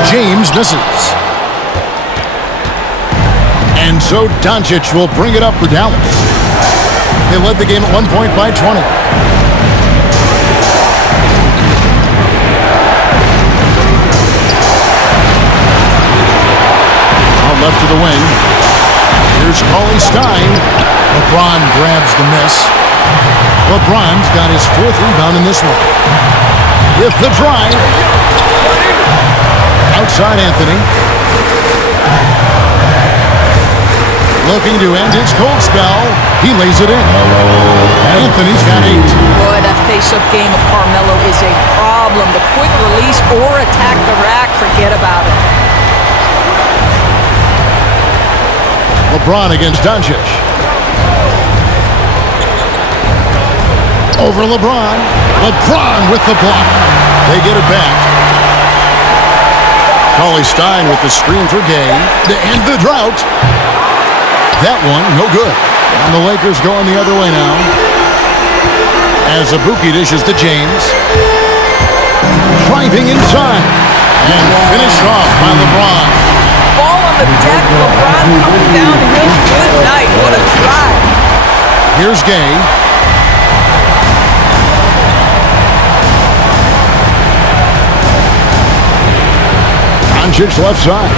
James misses. And so Doncic will bring it up for Dallas. They led the game at one point by 20. Out left to the wing. Here's Stein. LeBron grabs the miss. LeBron's got his 4th rebound in this one. With the drive. Outside Anthony. Looking to end his cold spell. He lays it in. Anthony's got 8. Boy, that face-up game of Carmelo is a problem. The quick release or attack the rack, forget about it. LeBron against Doncic. Over LeBron. LeBron with the block. They get it back. Stein with the screen for Gay to end the drought. That one, no good. And the Lakers going the other way now. As Ibuki dishes to James. Driving inside. And finished off by LeBron. Ball on the deck, LeBron coming down to his good night. What a drive. Here's Gay. Doncic left side.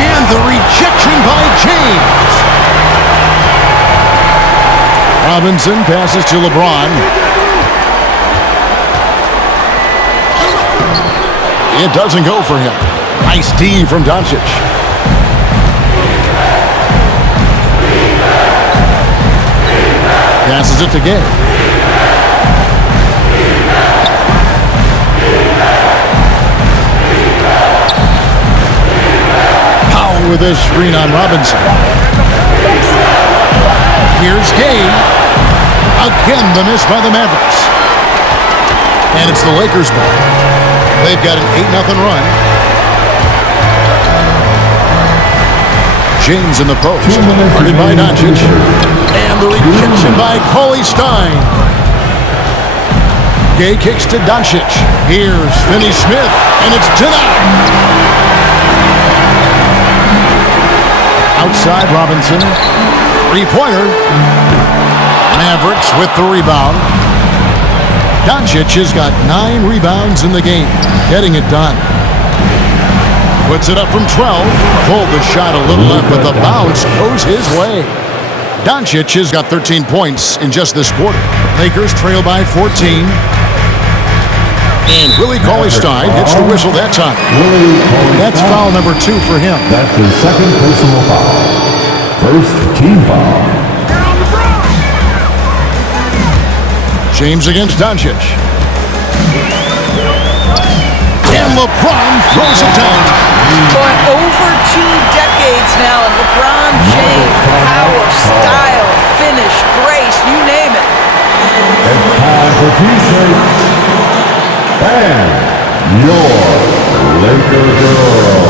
And the rejection by James. Robinson passes to LeBron. It doesn't go for him. Nice D from Doncic. Passes it to Gay. Powell with this screen on Robinson. Here's Gay. Again, the miss by the Mavericks. And it's the Lakers ball. They've got an 8-0 run. James in the post. Guarded by Doncic. And the rejection by Stein. Gay kicks to Doncic. Here's Finney-Smith. And it's denied. Outside Robinson. Three-pointer. Mavericks with the rebound. Doncic has got 9 rebounds in the game. Getting it done. Puts it up from 12. Pulled the shot a little left, but the bounce goes his way. Doncic has got 13 points in just this quarter. Lakers trail by 14. And Willie Cauley-Stein gets the whistle that time. That's foul number 2 for him. That's his second personal foul. First team foul. James against Doncic. And LeBron throws it down. For over 2 decades now, and LeBron James, power, style, finish, grace, you name it. It's time for T-shirts. And your Laker girl.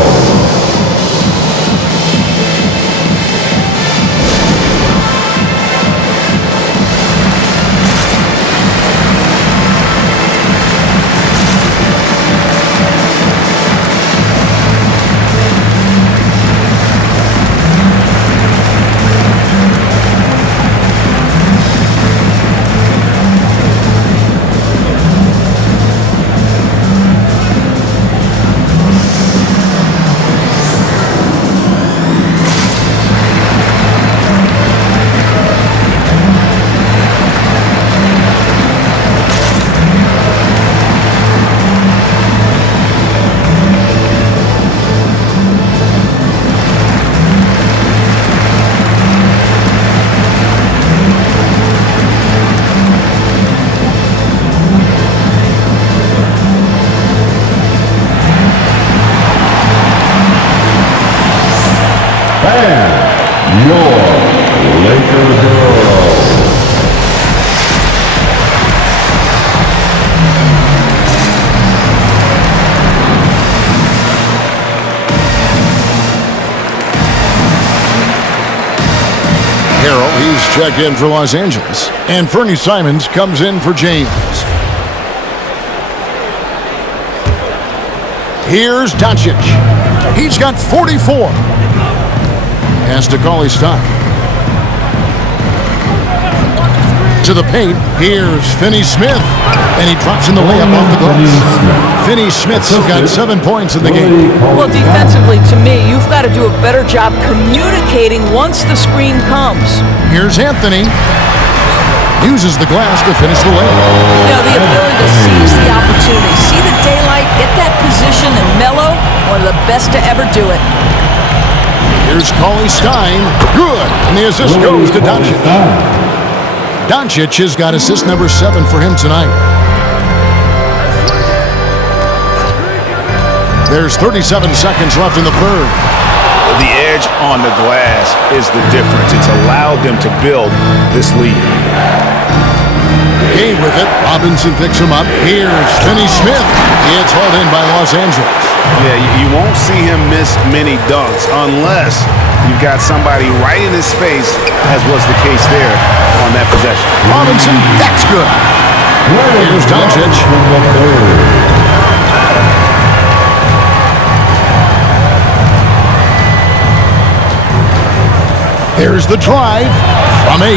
Checked in for Los Angeles. And Fernie Simons comes in for James. Here's Doncic. He's got 44. Pass to ClaSSic. To the paint. Here's Finney Smith. And he drops in the layup off the glass. Finney Smith's got 7 points in the game. Well, defensively, to me, you've got to do a better job communicating once the screen comes. Here's Anthony. Uses the glass to finish the layup. You know, the ability to seize the opportunity, see the daylight, get that position, and mellow, one of the best to ever do it. Here's ClaSSic. Good. And the assist goes to Doncic. Doncic has got assist number 7 for him tonight. There's 37 seconds left in the third. The edge on the glass is the difference. It's allowed them to build this lead. Game with it. Robinson picks him up. Here's Finney Smith. It's hauled in by Los Angeles. Yeah, you won't see him miss many dunks unless you've got somebody right in his face, as was the case there on that possession. Robinson, that's good. Here's Doncic. Here's the drive from 8.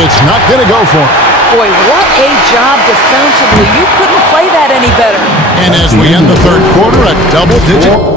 It's not going to go for him. Boy, what a job defensively. You couldn't play that any better. And as we end the third quarter, a double-digit.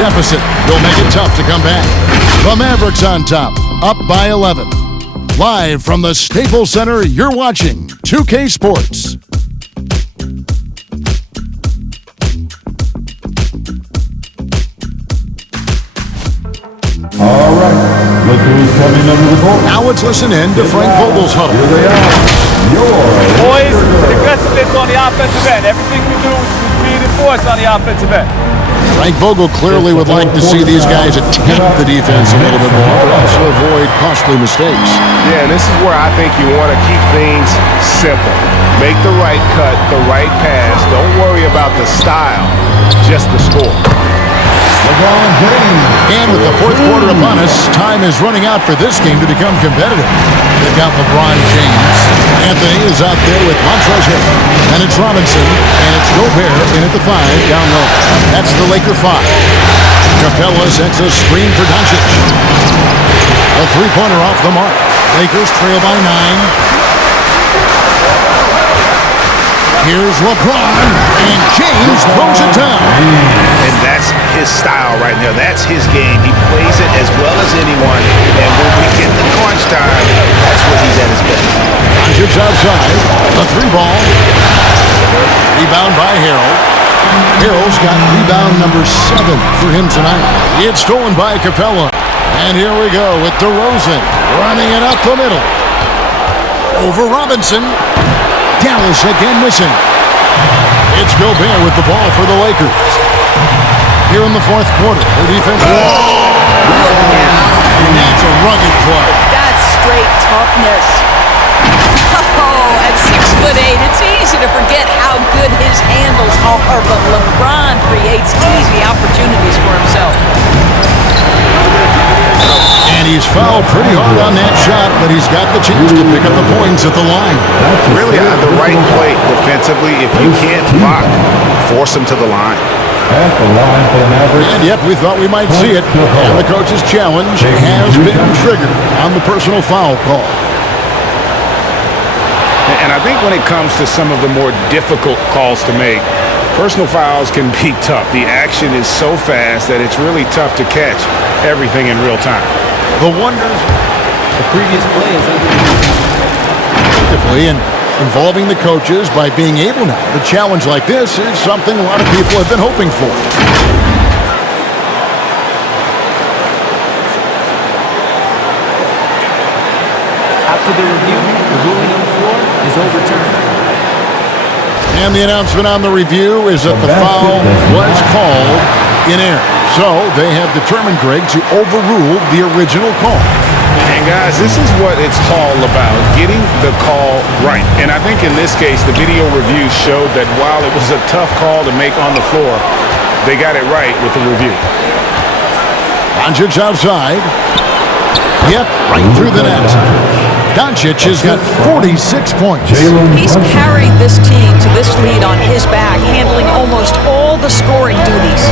Deficit will make it tough to come back. The Mavericks on top, up by 11. Live from the Staples Center, you're watching 2K Sports. All right, look who's coming under the court. Now let's listen in to Frank Vogel's huddle. Here they are. Boys, aggressiveness on the offensive end. Everything we do is being enforced on the offensive end. Frank Vogel clearly would like to see these guys attack the defense a little bit more, but also avoid costly mistakes. Yeah, and this is where I think you want to keep things simple. Make the right cut, the right pass. Don't worry about the style, just the score. And with the fourth quarter upon us, time is running out for this game to become competitive. They've got LeBron James. Anthony is out there with Montrezl. And it's Robinson. And it's Gobert in at the 5 down low. That's the Laker 5. Capella sets a screen for Doncic. A three-pointer off the mark. Lakers trail by 9. Here's LeBron, and James throws it down. And that's his style right there. That's his game. He plays it as well as anyone. And when we get to crunch time, that's when he's at his best. Doncic's outside. A 3-ball. Rebound by Harrell. Harrell's got rebound number 7 for him tonight. It's stolen by Capella. And here we go with DeRozan running it up the middle. Over Robinson. Dallas again missing. It's Gobert with the ball for the Lakers. Here in the fourth quarter, their defense. That's a rugged play. That's straight toughness. Oh, at 6'8", it's easy to forget how good his handles are, but LeBron creates easy opportunities for himself. And he's fouled pretty hard on that shot, but he's got the chance to pick up the points at the line. Really the right play defensively. If you can't block, force him to the line. At the line for the Mavericks. And yep, we thought we might see it. And the coach's challenge has been triggered on the personal foul call. And I think when it comes to some of the more difficult calls to make, personal fouls can be tough. The action is so fast that it's really tough to catch everything in real time. The wonders. The previous play is And involving the coaches by being able now to challenge like this is something a lot of people have been hoping for. After the review, the ruling on the floor is overturned. And the announcement on the review is that the foul was called in error. So they have determined, Greg, to overrule the original call. And guys, this is what it's all about, getting the call right. And I think in this case, the video review showed that while it was a tough call to make on the floor, they got it right with the review. Doncic outside. Yep, right through the net. Doncic has got 46 points. He's carried this team to this lead on his back, handling almost all the scoring duties.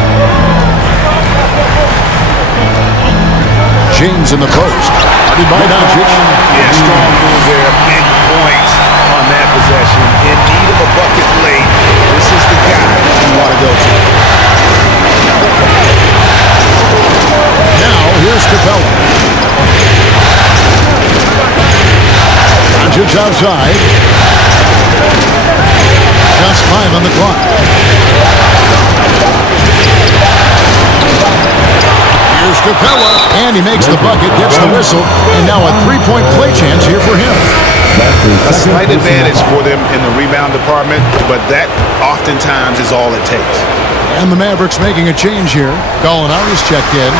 James in the post. Guarded by Doncic. Yeah, strong move there. Big points on that possession. In need of a bucket late. This is the guy you want to go to. Now, here's Capella. Doncic outside. Just 5 on the clock. Here's Capella, and he makes the bucket, gets the whistle, and now a three-point play chance here for him. A slight advantage for them in the rebound department, but that oftentimes is all it takes. And the Mavericks making a change here. Gallinari's checked in.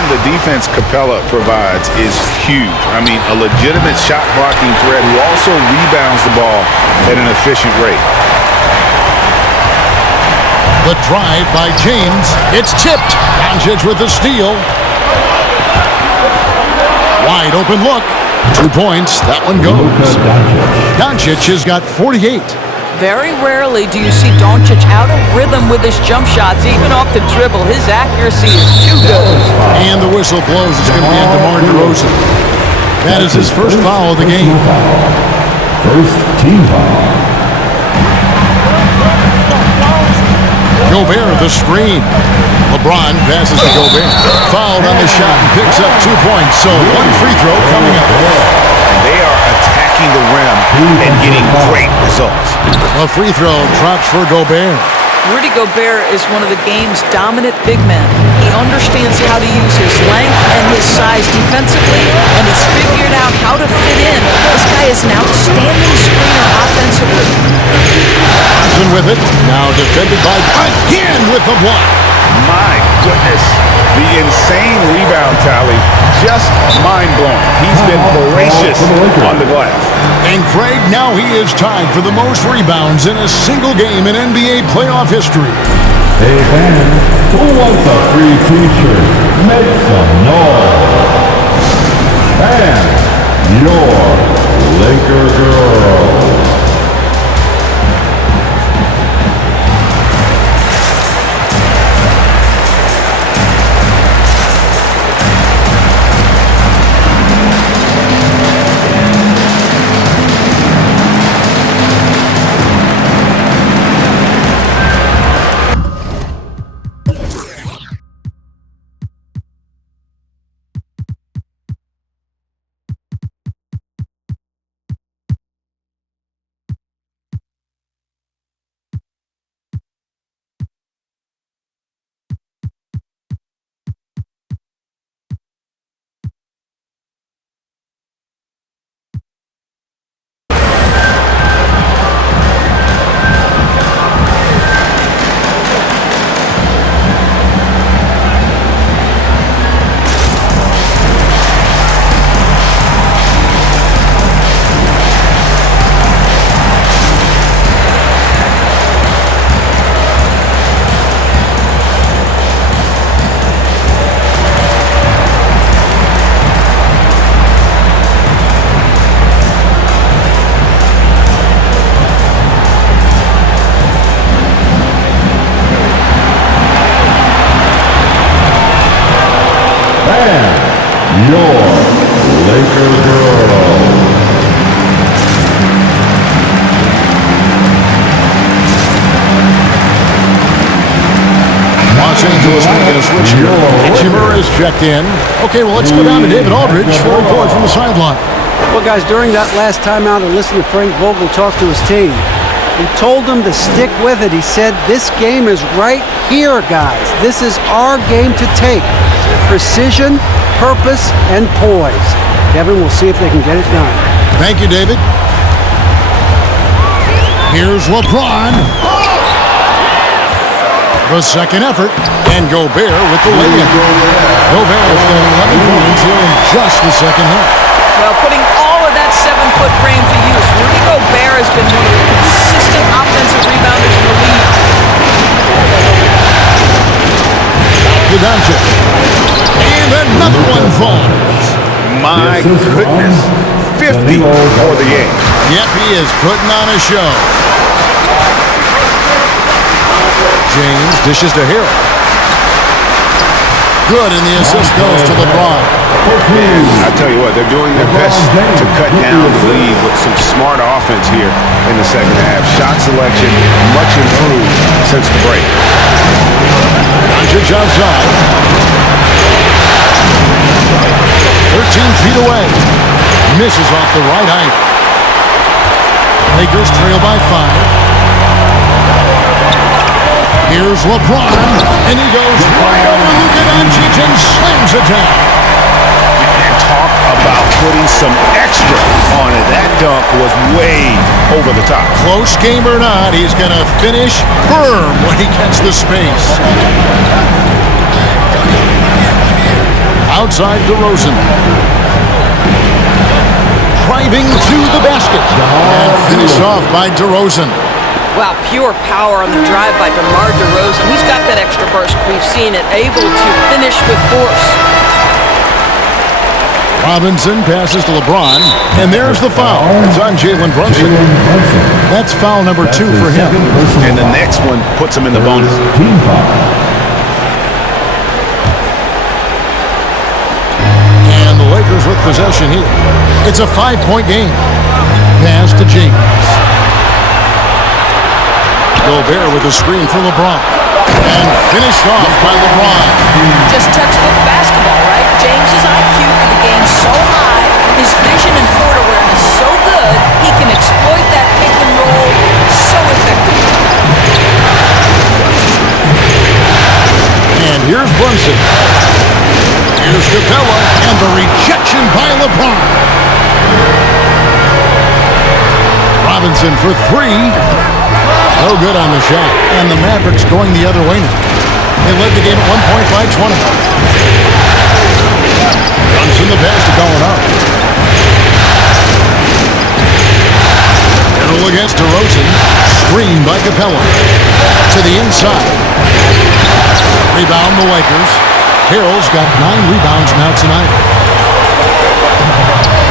And the defense Capella provides is huge. I mean, a legitimate shot-blocking threat who also rebounds the ball at an efficient rate. The drive by James. It's tipped. Doncic with the steal. Wide open look. 2 points. That one goes. Doncic has got 48. Very rarely do you see Doncic out of rhythm with his jump shots, even off the dribble. His accuracy is too good. And the whistle blows. It's going to be on DeMar DeRozan. That is his first foul of the game. First team foul. Gobert, the screen. LeBron passes to Gobert. Fouled on the shot and picks up 2 points. So one free throw coming up. And they are attacking the rim and getting great results. A free throw drops for Gobert. Rudy Gobert is one of the game's dominant big men. He understands how to use his length and his size defensively, and he's figured out how to fit in. This guy is an outstanding screener offensively. Johnson with it. Now defended by again with the block. My goodness. The insane rebound tally, just mind-blowing. He's been voracious on the glass. And Craig, now he is tied for the most rebounds in a single game in NBA playoff history. Hey fans, who wants a free t-shirt? Make some noise. And your Laker girls. Your Laker girls. Los Angeles making a switch here. Jimmer is checked in. Okay, well, let's go down to David Aldridge for a report from the sideline. Well, guys, during that last timeout, I listened to Frank Vogel talk to his team. He told them to stick with it. He said, this game is right here, guys. This is our game to take. Precision, purpose, and poise. Kevin, we'll see if they can get it done. Thank you, David. Here's LeBron. The second effort. And Gobert with the lay-in. Gobert has got 11 points here in just the second half. Well, putting all of that 7-foot frame to use, Rudy Gobert has been one of the consistent offensive rebounders in the league. Doncic. And another one falls. My goodness. 50 for the game. Yep, he is putting on a show. James dishes to Hill. Good, and the assist goes to LeBron. I tell you what, they're doing their best to cut down the lead with some smart offense here in the second half. Shot selection much improved since the break. Doncic outside. 13 feet away. Misses off the right height. Lakers trail by 5. Here's LeBron, and he goes right over Luka Doncic and slams it down. And talk about putting some extra on it. That dunk was way over the top. Close game or not, he's going to finish firm when he gets the space. Outside DeRozan. Driving to the basket. And finished off by DeRozan. Wow, pure power on the drive by DeMar DeRozan. He's got that extra burst. We've seen it, able to finish with force. Robinson passes to LeBron, and there's the foul. It's on Jalen Brunson. That's foul number 2 for him. And the next one puts him in the bonus. And the Lakers with possession here. It's a 5-point game. Pass to James. Gobert with a screen for LeBron. And finished off by LeBron. Just textbook basketball, right? James's IQ for the game so high, his vision and court awareness so good, he can exploit that pick and roll so effectively. And here's Brunson. Here's Capella, and the rejection by LeBron. Robinson for 3. No good on the shot. And the Mavericks going the other way now. They led the game at 1 point by 20. Brunson the pass to Gallinari. Hill against DeRozan. Screen by Capella. To the inside. Rebound the Lakers. Harrell's got 9 rebounds now tonight.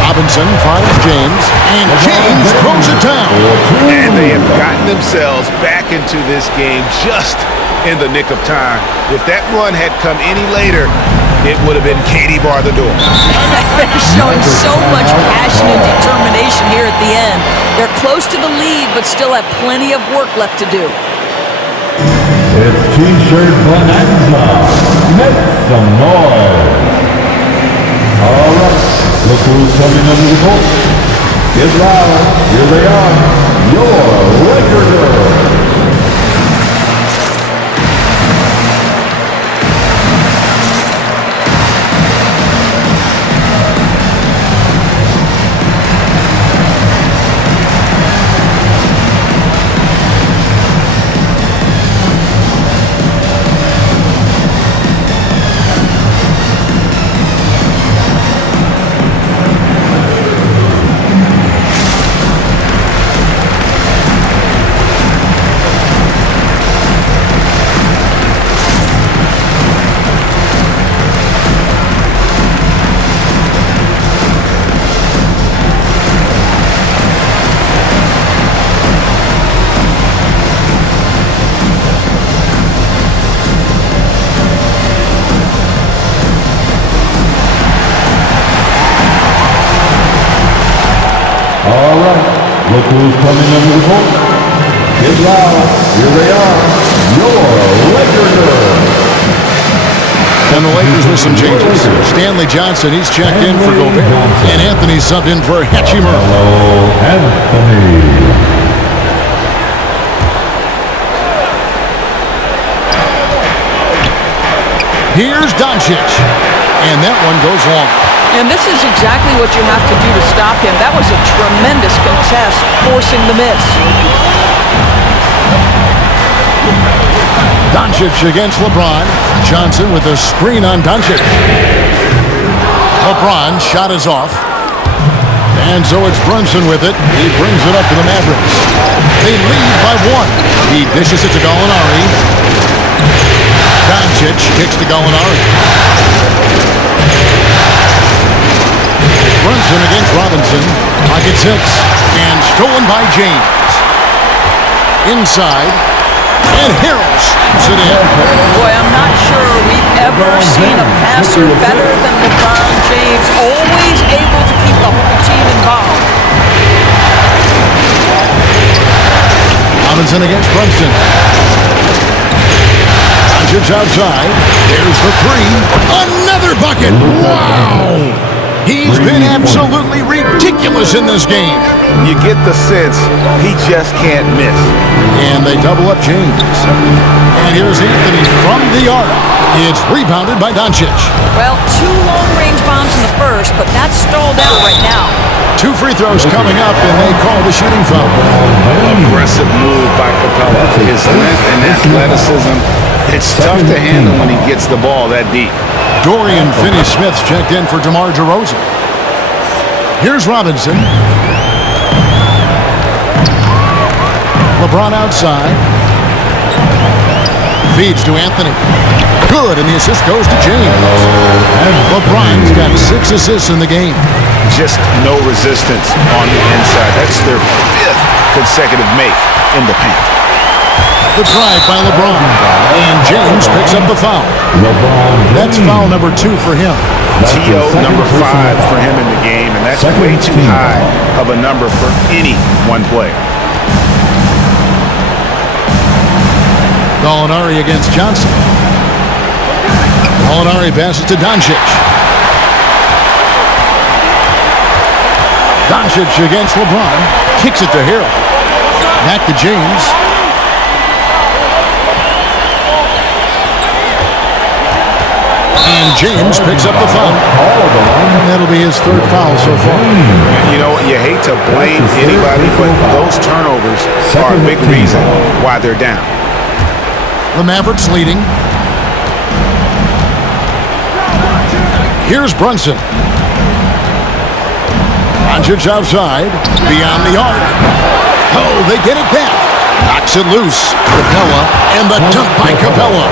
Robinson finds James, and James throws it down. And they have gotten themselves back into this game just in the nick of time. If that run had come any later, it would have been Katie bar the door. They're showing so much passion and determination here at the end. They're close to the lead, but still have plenty of work left to do. It's T-shirt bonanza. Make some noise. All right. Look who's coming under the court. Get loud. Here they are. Your LakErS. Look who's coming under the court. Get loud. Here they are. Your LakErS. And the Lakers with some changes. Stanley Johnson, he's checked in for Gobert. And Anthony subbed in for Hachimura. Anthony. Here's Doncic. And that one goes long. And this is exactly what you have to do to stop him. That was a tremendous contest, forcing the miss. Doncic against LeBron. Johnson with a screen on Doncic. LeBron shot is off. And so it's Brunson with it. He brings it up to the Mavericks. They lead by 1. He dishes it to Gallinari. Doncic kicks to Gallinari. Brunson against Robinson. Pocket 6. And stolen by James. Inside. And Harrell's puts it in. Boy, I'm not sure we've ever seen a passer better than LeBron James. Always able to keep the whole team involved. Robinson against Brunson. Doncic outside. There's the 3. Another bucket. Wow! He's been absolutely ridiculous in this game. You get the sense he just can't miss. And they double up James. And here's Anthony from the arc. It's rebounded by Doncic. Well, 2 long-range bombs in the first, but that's stalled out right now. 2 free throws coming up, and they call the shooting foul. Aggressive move by Capella. His length and athleticism, it's tough to handle when he gets the ball that deep. Dorian Finney-Smith's checked in for DeMar DeRozan. Here's Robinson. LeBron outside. Feeds to Anthony. Good, and the assist goes to James. LeBron's got 6 assists in the game. Just no resistance on the inside. That's their 5th consecutive make in the paint. The drive by LeBron. And James picks up the foul. That's foul number 2 for him. TO number 5 for him in the game, and that's way too high of a number for any one player. Gallinari against Johnson. Gallinari passes to Doncic. Doncic against LeBron. Kicks it to Harrell. Back to James. And James picks up the foul. And that'll be his 3rd foul so far. You know, you hate to blame anybody, but those turnovers are a big reason why they're down. The Mavericks leading. Here's Brunson. Doncic outside. Beyond the arc. Oh, they get it back. Knocks it loose. Capella. And the dunk by Capella.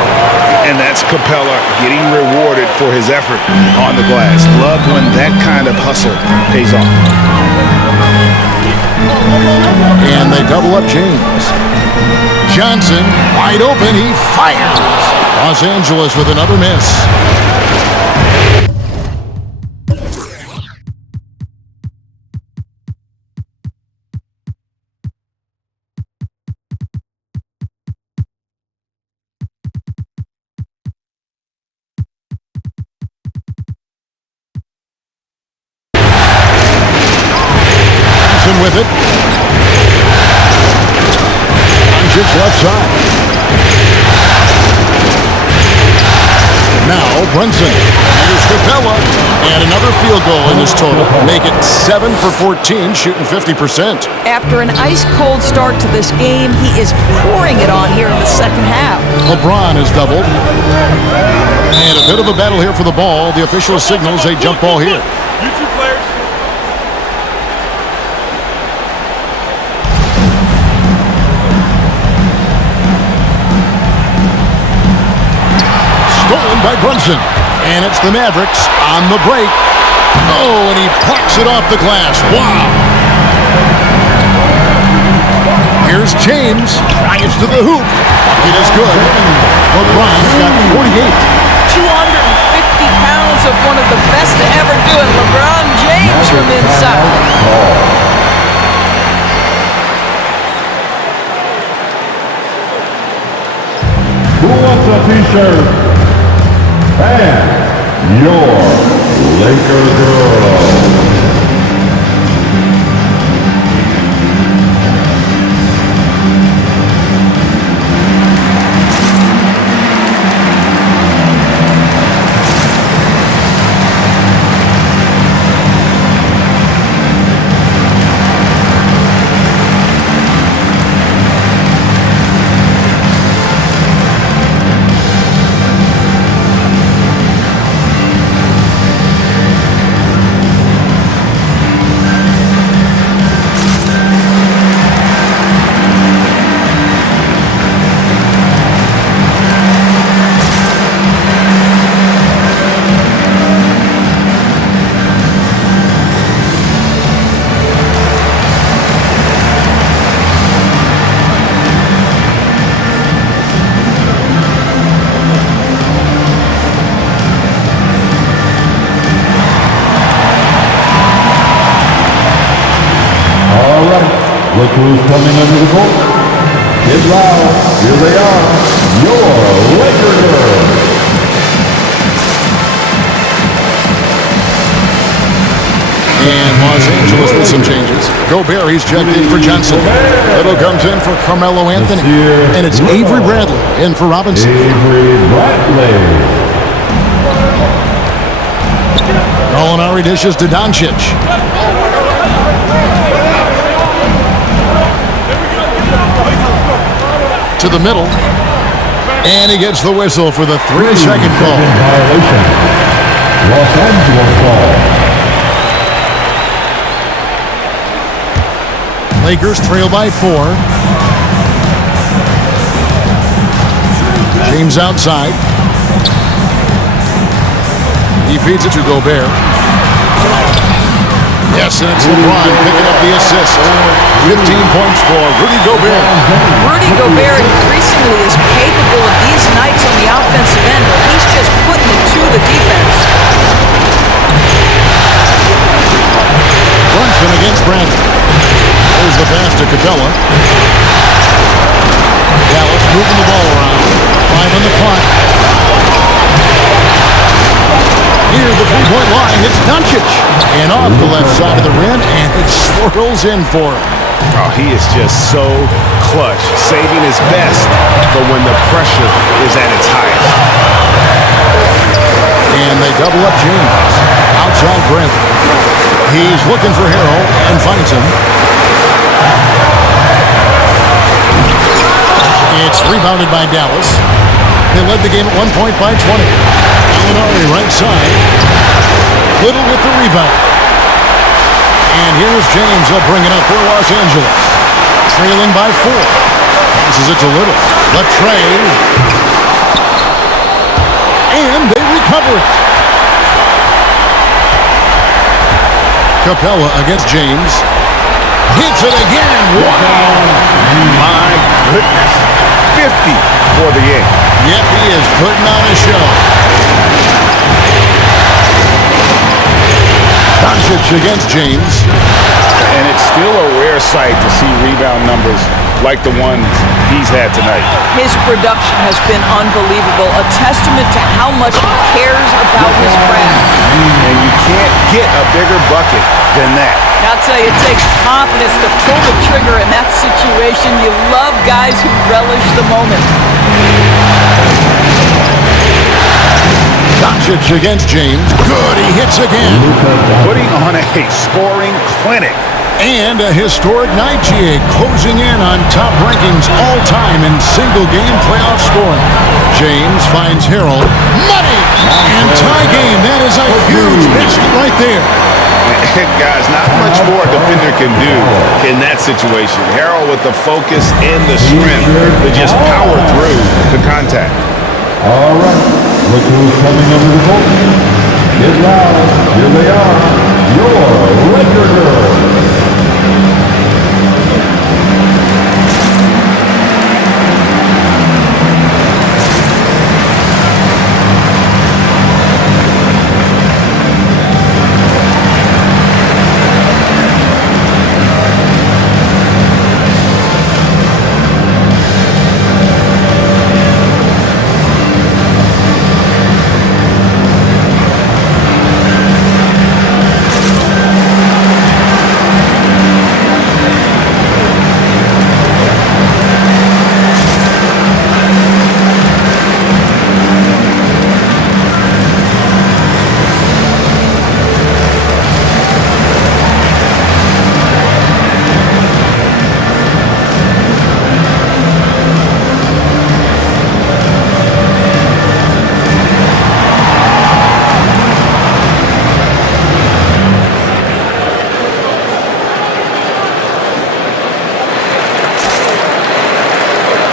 And that's Capella getting rewarded for his effort on the glass. Love when that kind of hustle pays off. And they double up James. Johnson, wide open, he fires. Los Angeles with another miss. With it. Doncic left side. Now Brunson. Here's Capella. And another field goal in this total. Make it 7 for 14, shooting 50%. After an ice-cold start to this game, he is pouring it on here in the second half. LeBron has doubled. And a bit of a battle here for the ball. The official signals a jump ball here. You 2 players. Stolen by Brunson. And it's the Mavericks on the break. Oh, and he plucks it off the glass. Wow. Here's James. Drives to the hoop. It is good. LeBron's got 48. 250 pounds of one of the best to ever do it. LeBron James from inside. Who wants a t-shirt? and your Laker girl. Look who's coming under the court. Get loud. Here they are. Your Laker girls. And Los Angeles with some changes. Gobert, he's checked in for Johnson. Little comes in for Carmelo Anthony. And it's Avery Bradley in for Robinson. Avery Bradley. Gallinari dishes to Doncic. To the middle. And he gets the whistle for the 3-second call. Violation. Los Angeles ball. Lakers trail by 4. James outside. He feeds it to Gobert. Yes, and it's LeBron picking up the assist. 15 points for Rudy Gobert. Rudy Gobert increasingly is capable of these nights on the offensive end where he's just putting it to the defense. Brunson against Brandon. There's the pass to Capella. Dallas moving the ball around. 5 on the clock. Near the three-point line, it's Doncic. And off the left side of the rim, and it swirls in for him. Oh, he is just so clutch, saving his best for when the pressure is at its highest. And they double up James. Outside Brandon. He's looking for Harrell and finds him. It's rebounded by Dallas. They led the game at 1 point by 20. Gallinari right side. Little with the rebound. And here's James. They'll bring it up for Los Angeles. Trailing by 4. Passes it to Little. The tray. And they recover it. Capella against James. Hits it again. Wow. My goodness. 50 for the game. Yep, he is putting on a show. Doncic against James. And it's still a rare sight to see rebound numbers like the ones he's had tonight. His production has been unbelievable, a testament to how much he cares about his craft. And you can't get a bigger bucket than that. I'll tell you, it takes confidence to pull the trigger in that situation. You love guys who relish the moment. Doncic against James. Good, he hits again. Putting on a scoring clinic. And a historic night, GA, closing in on top rankings all-time in single-game playoff scoring. James finds Harrell. Money! And tie game. That is a huge basket right there. Guys, not much more a defender can do in that situation. Harrell with the focus and the strength to just power through the contact. All right, look who's coming under the court. Get loud. Here they are. Your Laker girls.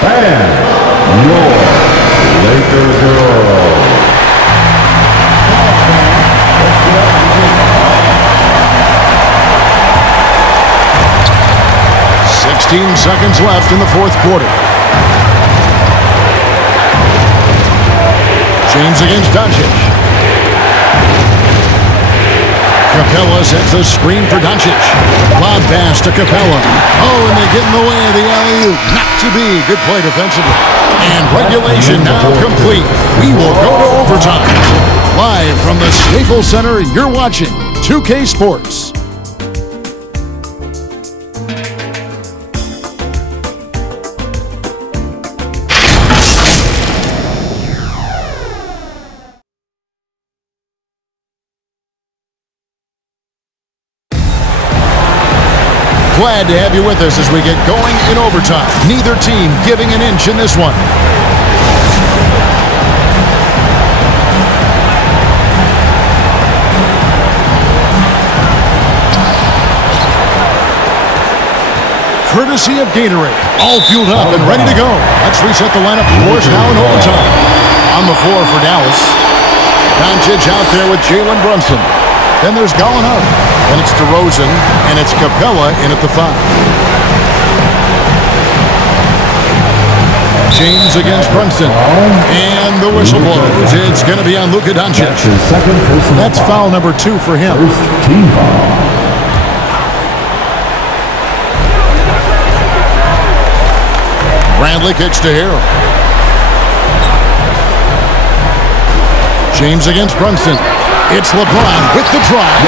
And your Lakers girl. 16 seconds left in the fourth quarter. James against Doncic. Capella sets a screen for Doncic. Lob pass to Capella. Oh, and they get in the way of the alley-oop. Not to be. Good play defensively. And regulation now complete. We will go to overtime. Live from the Staples Center, you're watching 2K Sports. Glad to have you with us as we get going in overtime. Neither team giving an inch in this one. Courtesy of Gatorade. All fueled up and ready to go. Let's reset the lineup, of course, now in overtime. On the floor for Dallas. Doncic out there with Jalen Brunson. Then there's Gallinari. Then it's DeRozan, and it's Capella in at the 5. James against Brunson. And the whistle blows. It's going to be on Luka Doncic. That's foul number 2 for him. First team foul. Bradley kicks to Hero. James against Brunson. It's LeBron with the drive.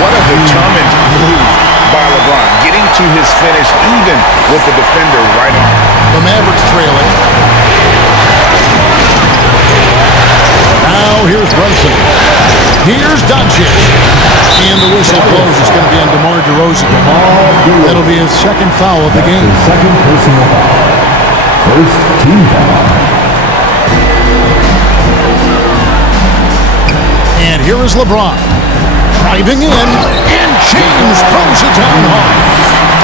What a determined move by LeBron, getting to his finish even with the defender right on. The Mavericks trailing. Now here's Brunson. Here's Doncic. And the whistle blows. It's going to be on DeMar DeRozan. That'll be his second foul of the game. Second personal foul. First team foul. And here is LeBron. Driving in, and James throws it down hard.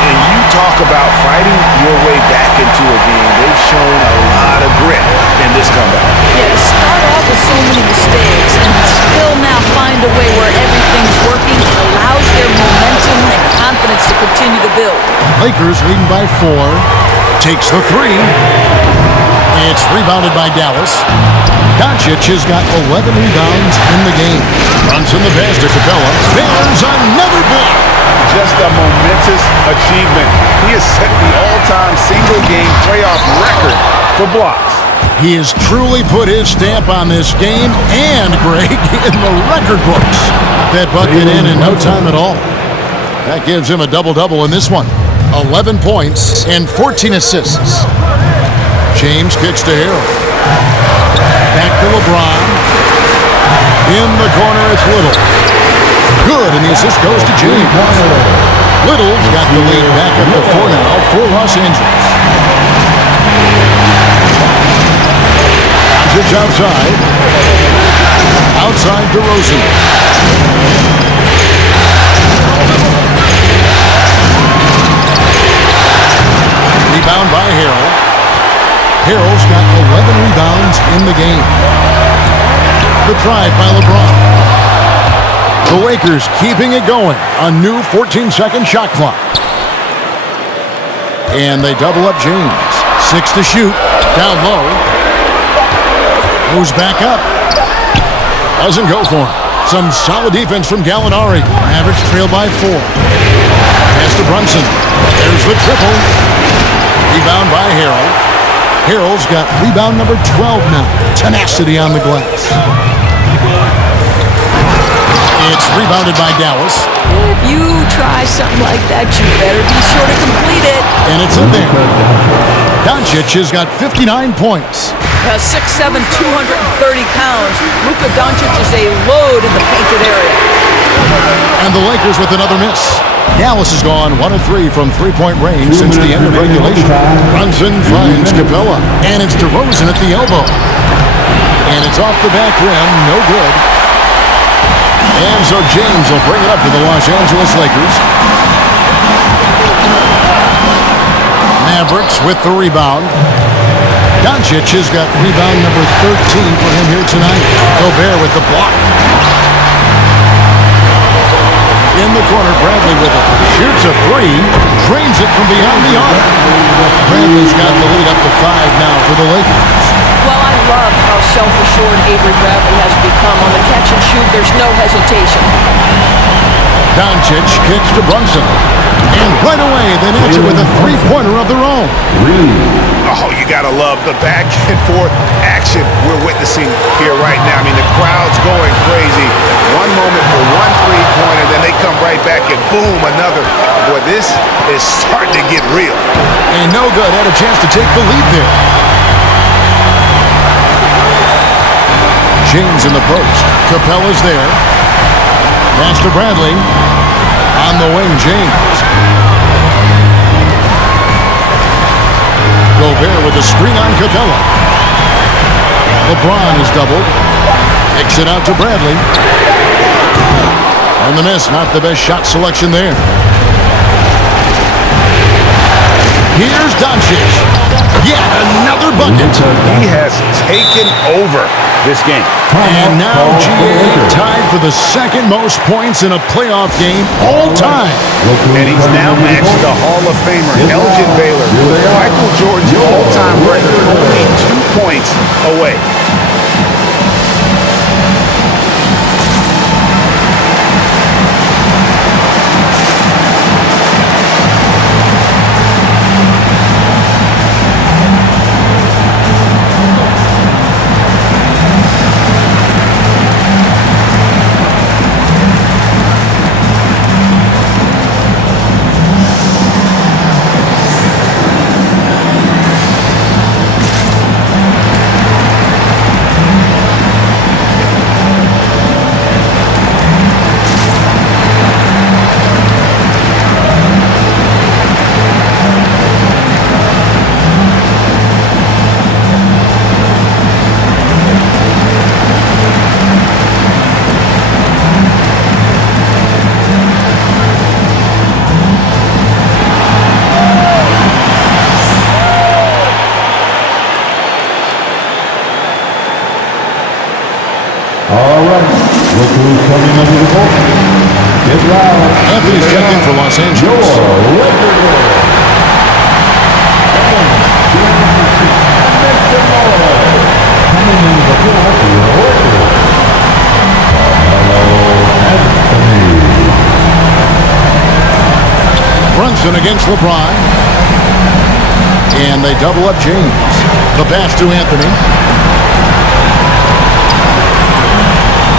And you talk about fighting your way back into a game. They've shown a lot of grit in this comeback. Yeah, to start off with so many mistakes and still now find a way where everything's working, it allows their momentum and confidence to continue to build. Lakers leading by 4. Takes the 3. It's rebounded by Dallas. Doncic has got 11 rebounds in the game. Brunson the pass to Capella. There's another block. Just a momentous achievement. He has set the all-time single-game playoff record for blocks. He has truly put his stamp on this game and, Greg, in the record books. Got that bucket in no time at all. That gives him a double-double in this one. 11 points and 14 assists. James kicks to Hero. Back to LeBron. In the corner, it's Little. Good, and the assist goes to James. Little's got the lead back up to 4 now for Los Angeles. Doncic outside. Outside DeRozan. Rebound by Harrell. Harrell's got 11 rebounds in the game. The drive by LeBron. The Lakers keeping it going. A new 14-second shot clock. And they double up James. 6 to shoot. Down low. Goes back up. Doesn't go for him. Some solid defense from Gallinari. Mavericks trail by 4. Pass to Brunson. There's the triple. Rebound by Harrell. Harrell's got rebound number 12 now. Tenacity on the glass. It's rebounded by Dallas. If you try something like that, you better be sure to complete it. And it's in there. Doncic has got 59 points. 6'7", 230 pounds. Luka Doncic is a load in the painted area. And the Lakers with another miss. Dallas has gone 1 of 3 from three-point range since the end of regulation. Brunson finds Capella, and it's DeRozan at the elbow. And it's off the back rim, no good. And so James will bring it up to the Los Angeles Lakers. Mavericks with the rebound. Doncic has got rebound number 13 for him here tonight. Gobert with the block. In the corner, Bradley with it. Shoots a three. Drains it from beyond the arc. Bradley's got the lead up to 5 now for the Lakers. Well, I love how self-assured Avery Bradley has become. On the catch and shoot, there's no hesitation. Doncic kicks to Brunson. And right away, they match it with a three-pointer of their own. Oh, you gotta love the back and forth action we're witnessing here right now. I mean, the crowd's going crazy. One moment for one three-pointer, then they come right back and boom, another. Boy, this is starting to get real. And no good, had a chance to take the lead there. James in the post. Capella's there. Pass to Bradley. On the wing, James. Gobert with a screen on Capella. LeBron is doubled. Kicks it out to Bradley. And the miss, not the best shot selection there. Here's Doncic. Yet another bucket. He has taken over this game. And now GA tied for the second most points in a playoff game all time. And he's now matched the Hall of Famer Elgin Baylor with Michael Jordan's all-time record only 2 points away. Anthony's checking for Los Angeles. Brunson against LeBron. And they double up James. The pass to Anthony.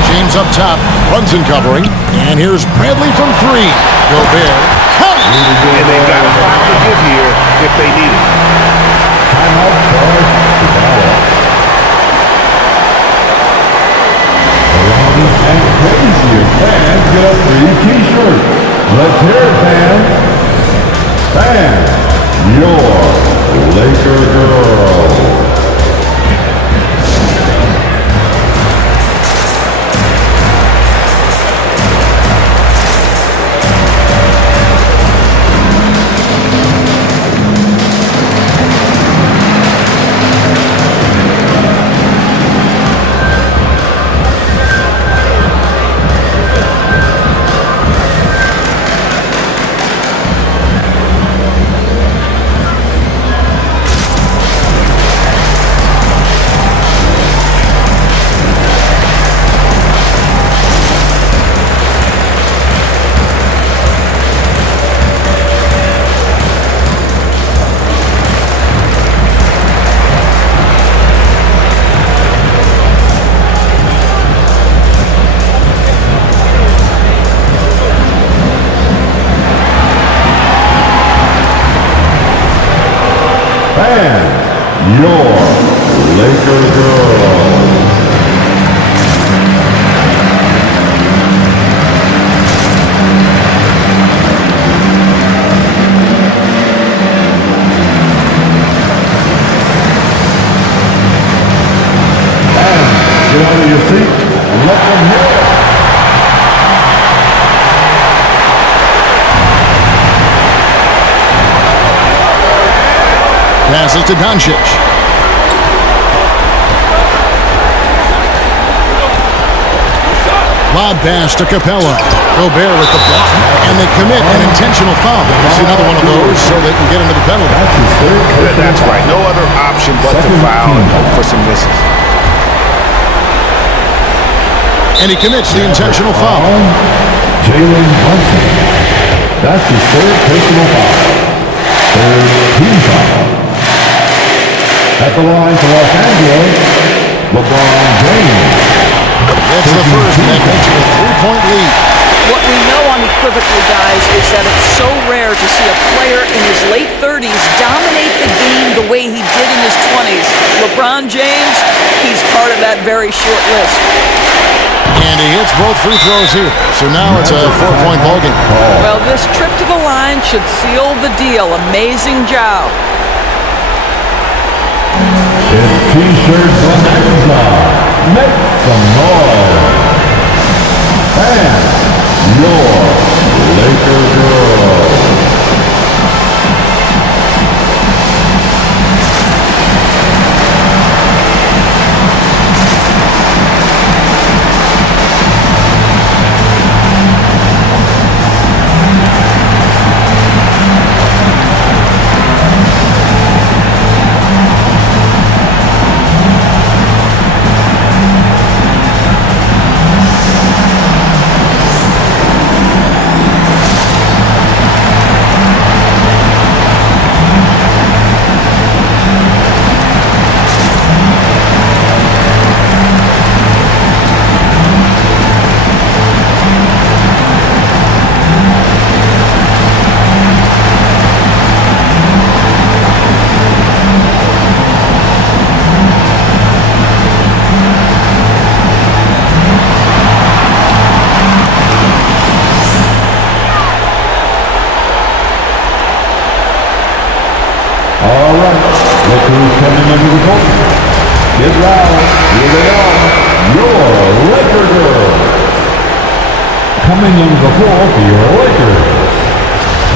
James up top, Brunson covering, and here's Bradley from 3. Gobert, cut! And they've got a foul to give here if they need it. Timeout charge to Dallas. The loudest and craziest fans get a free T-shirt. Let's hear it, fans. Fans, your Laker girls. Fans, your Laker girls. Fans, get out of your seat and let them hear it. Passes to Doncic. Lob pass to Capella. Gobert with the block. And they commit an intentional foul. See another one of those so they can get into the penalty. That's right. No other option but to foul and hope for some misses. And he commits the intentional foul. Jalen Brunson. That's his third personal foul. Third team foul. At the line for Los Angeles, LeBron James. That's the first, and that makes it a 3-point lead. What we know unequivocally, guys, is that it's so rare to see a player in his late 30s dominate the game the way he did in his 20s. LeBron James, he's part of that very short list. And he hits both free throws here. So now it's a 4-point ballgame. Well, this trip to the line should seal the deal. Amazing job. It's T-shirt bonanza. Make some noise. And your Laker girls. Coming under the court. Get loud. Here they are. Your Laker girls. Coming in the floor for your Lakers.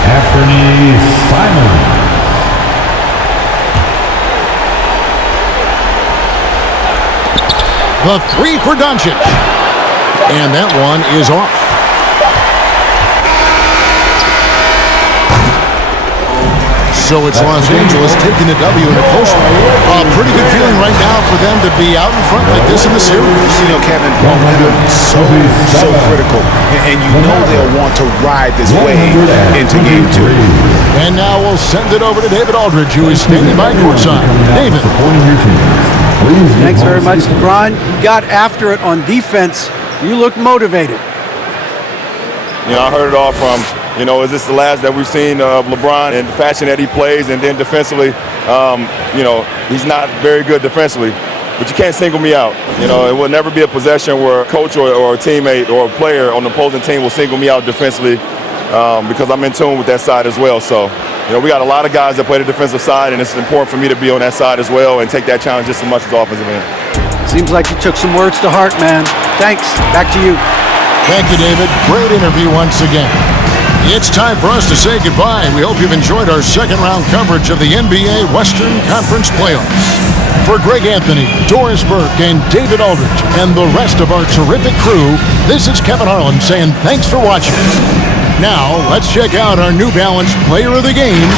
Anthony Simons. The three for Doncic. And that one is off. So it's Los Angeles taking the W in a close one. Pretty good feeling right now for them to be out in front like this in the series. You know, Kevin, momentum so critical. And you know they'll want to ride this wave into game 2. And now we'll send it over to David Aldridge, who is standing by courtside. David. Thanks very much, LeBron. You got after it on defense. You look motivated. You know, I heard it all from, is this the last that we've seen of LeBron and the fashion that he plays? And then defensively, he's not very good defensively. But you can't single me out. It will never be a possession where a coach or a teammate or a player on the opposing team will single me out defensively because I'm in tune with that side as well. So, we got a lot of guys that play the defensive side, and it's important for me to be on that side as well and take that challenge just as much as the offensive end. Seems like you took some words to heart, man. Thanks. Back to you. Thank you, David. Great interview once again. It's time for us to say goodbye. We hope you've enjoyed our second-round coverage of the NBA Western Conference Playoffs. For Greg Anthony, Doris Burke, and David Aldridge, and the rest of our terrific crew, this is Kevin Harlan saying thanks for watching. Now, let's check out our New Balance Player of the Game,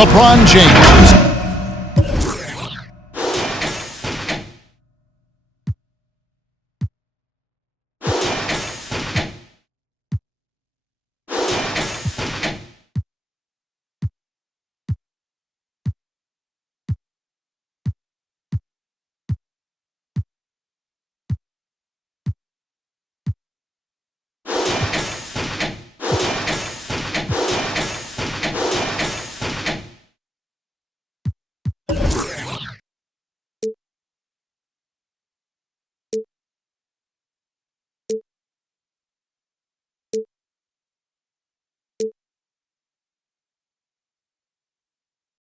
LeBron James.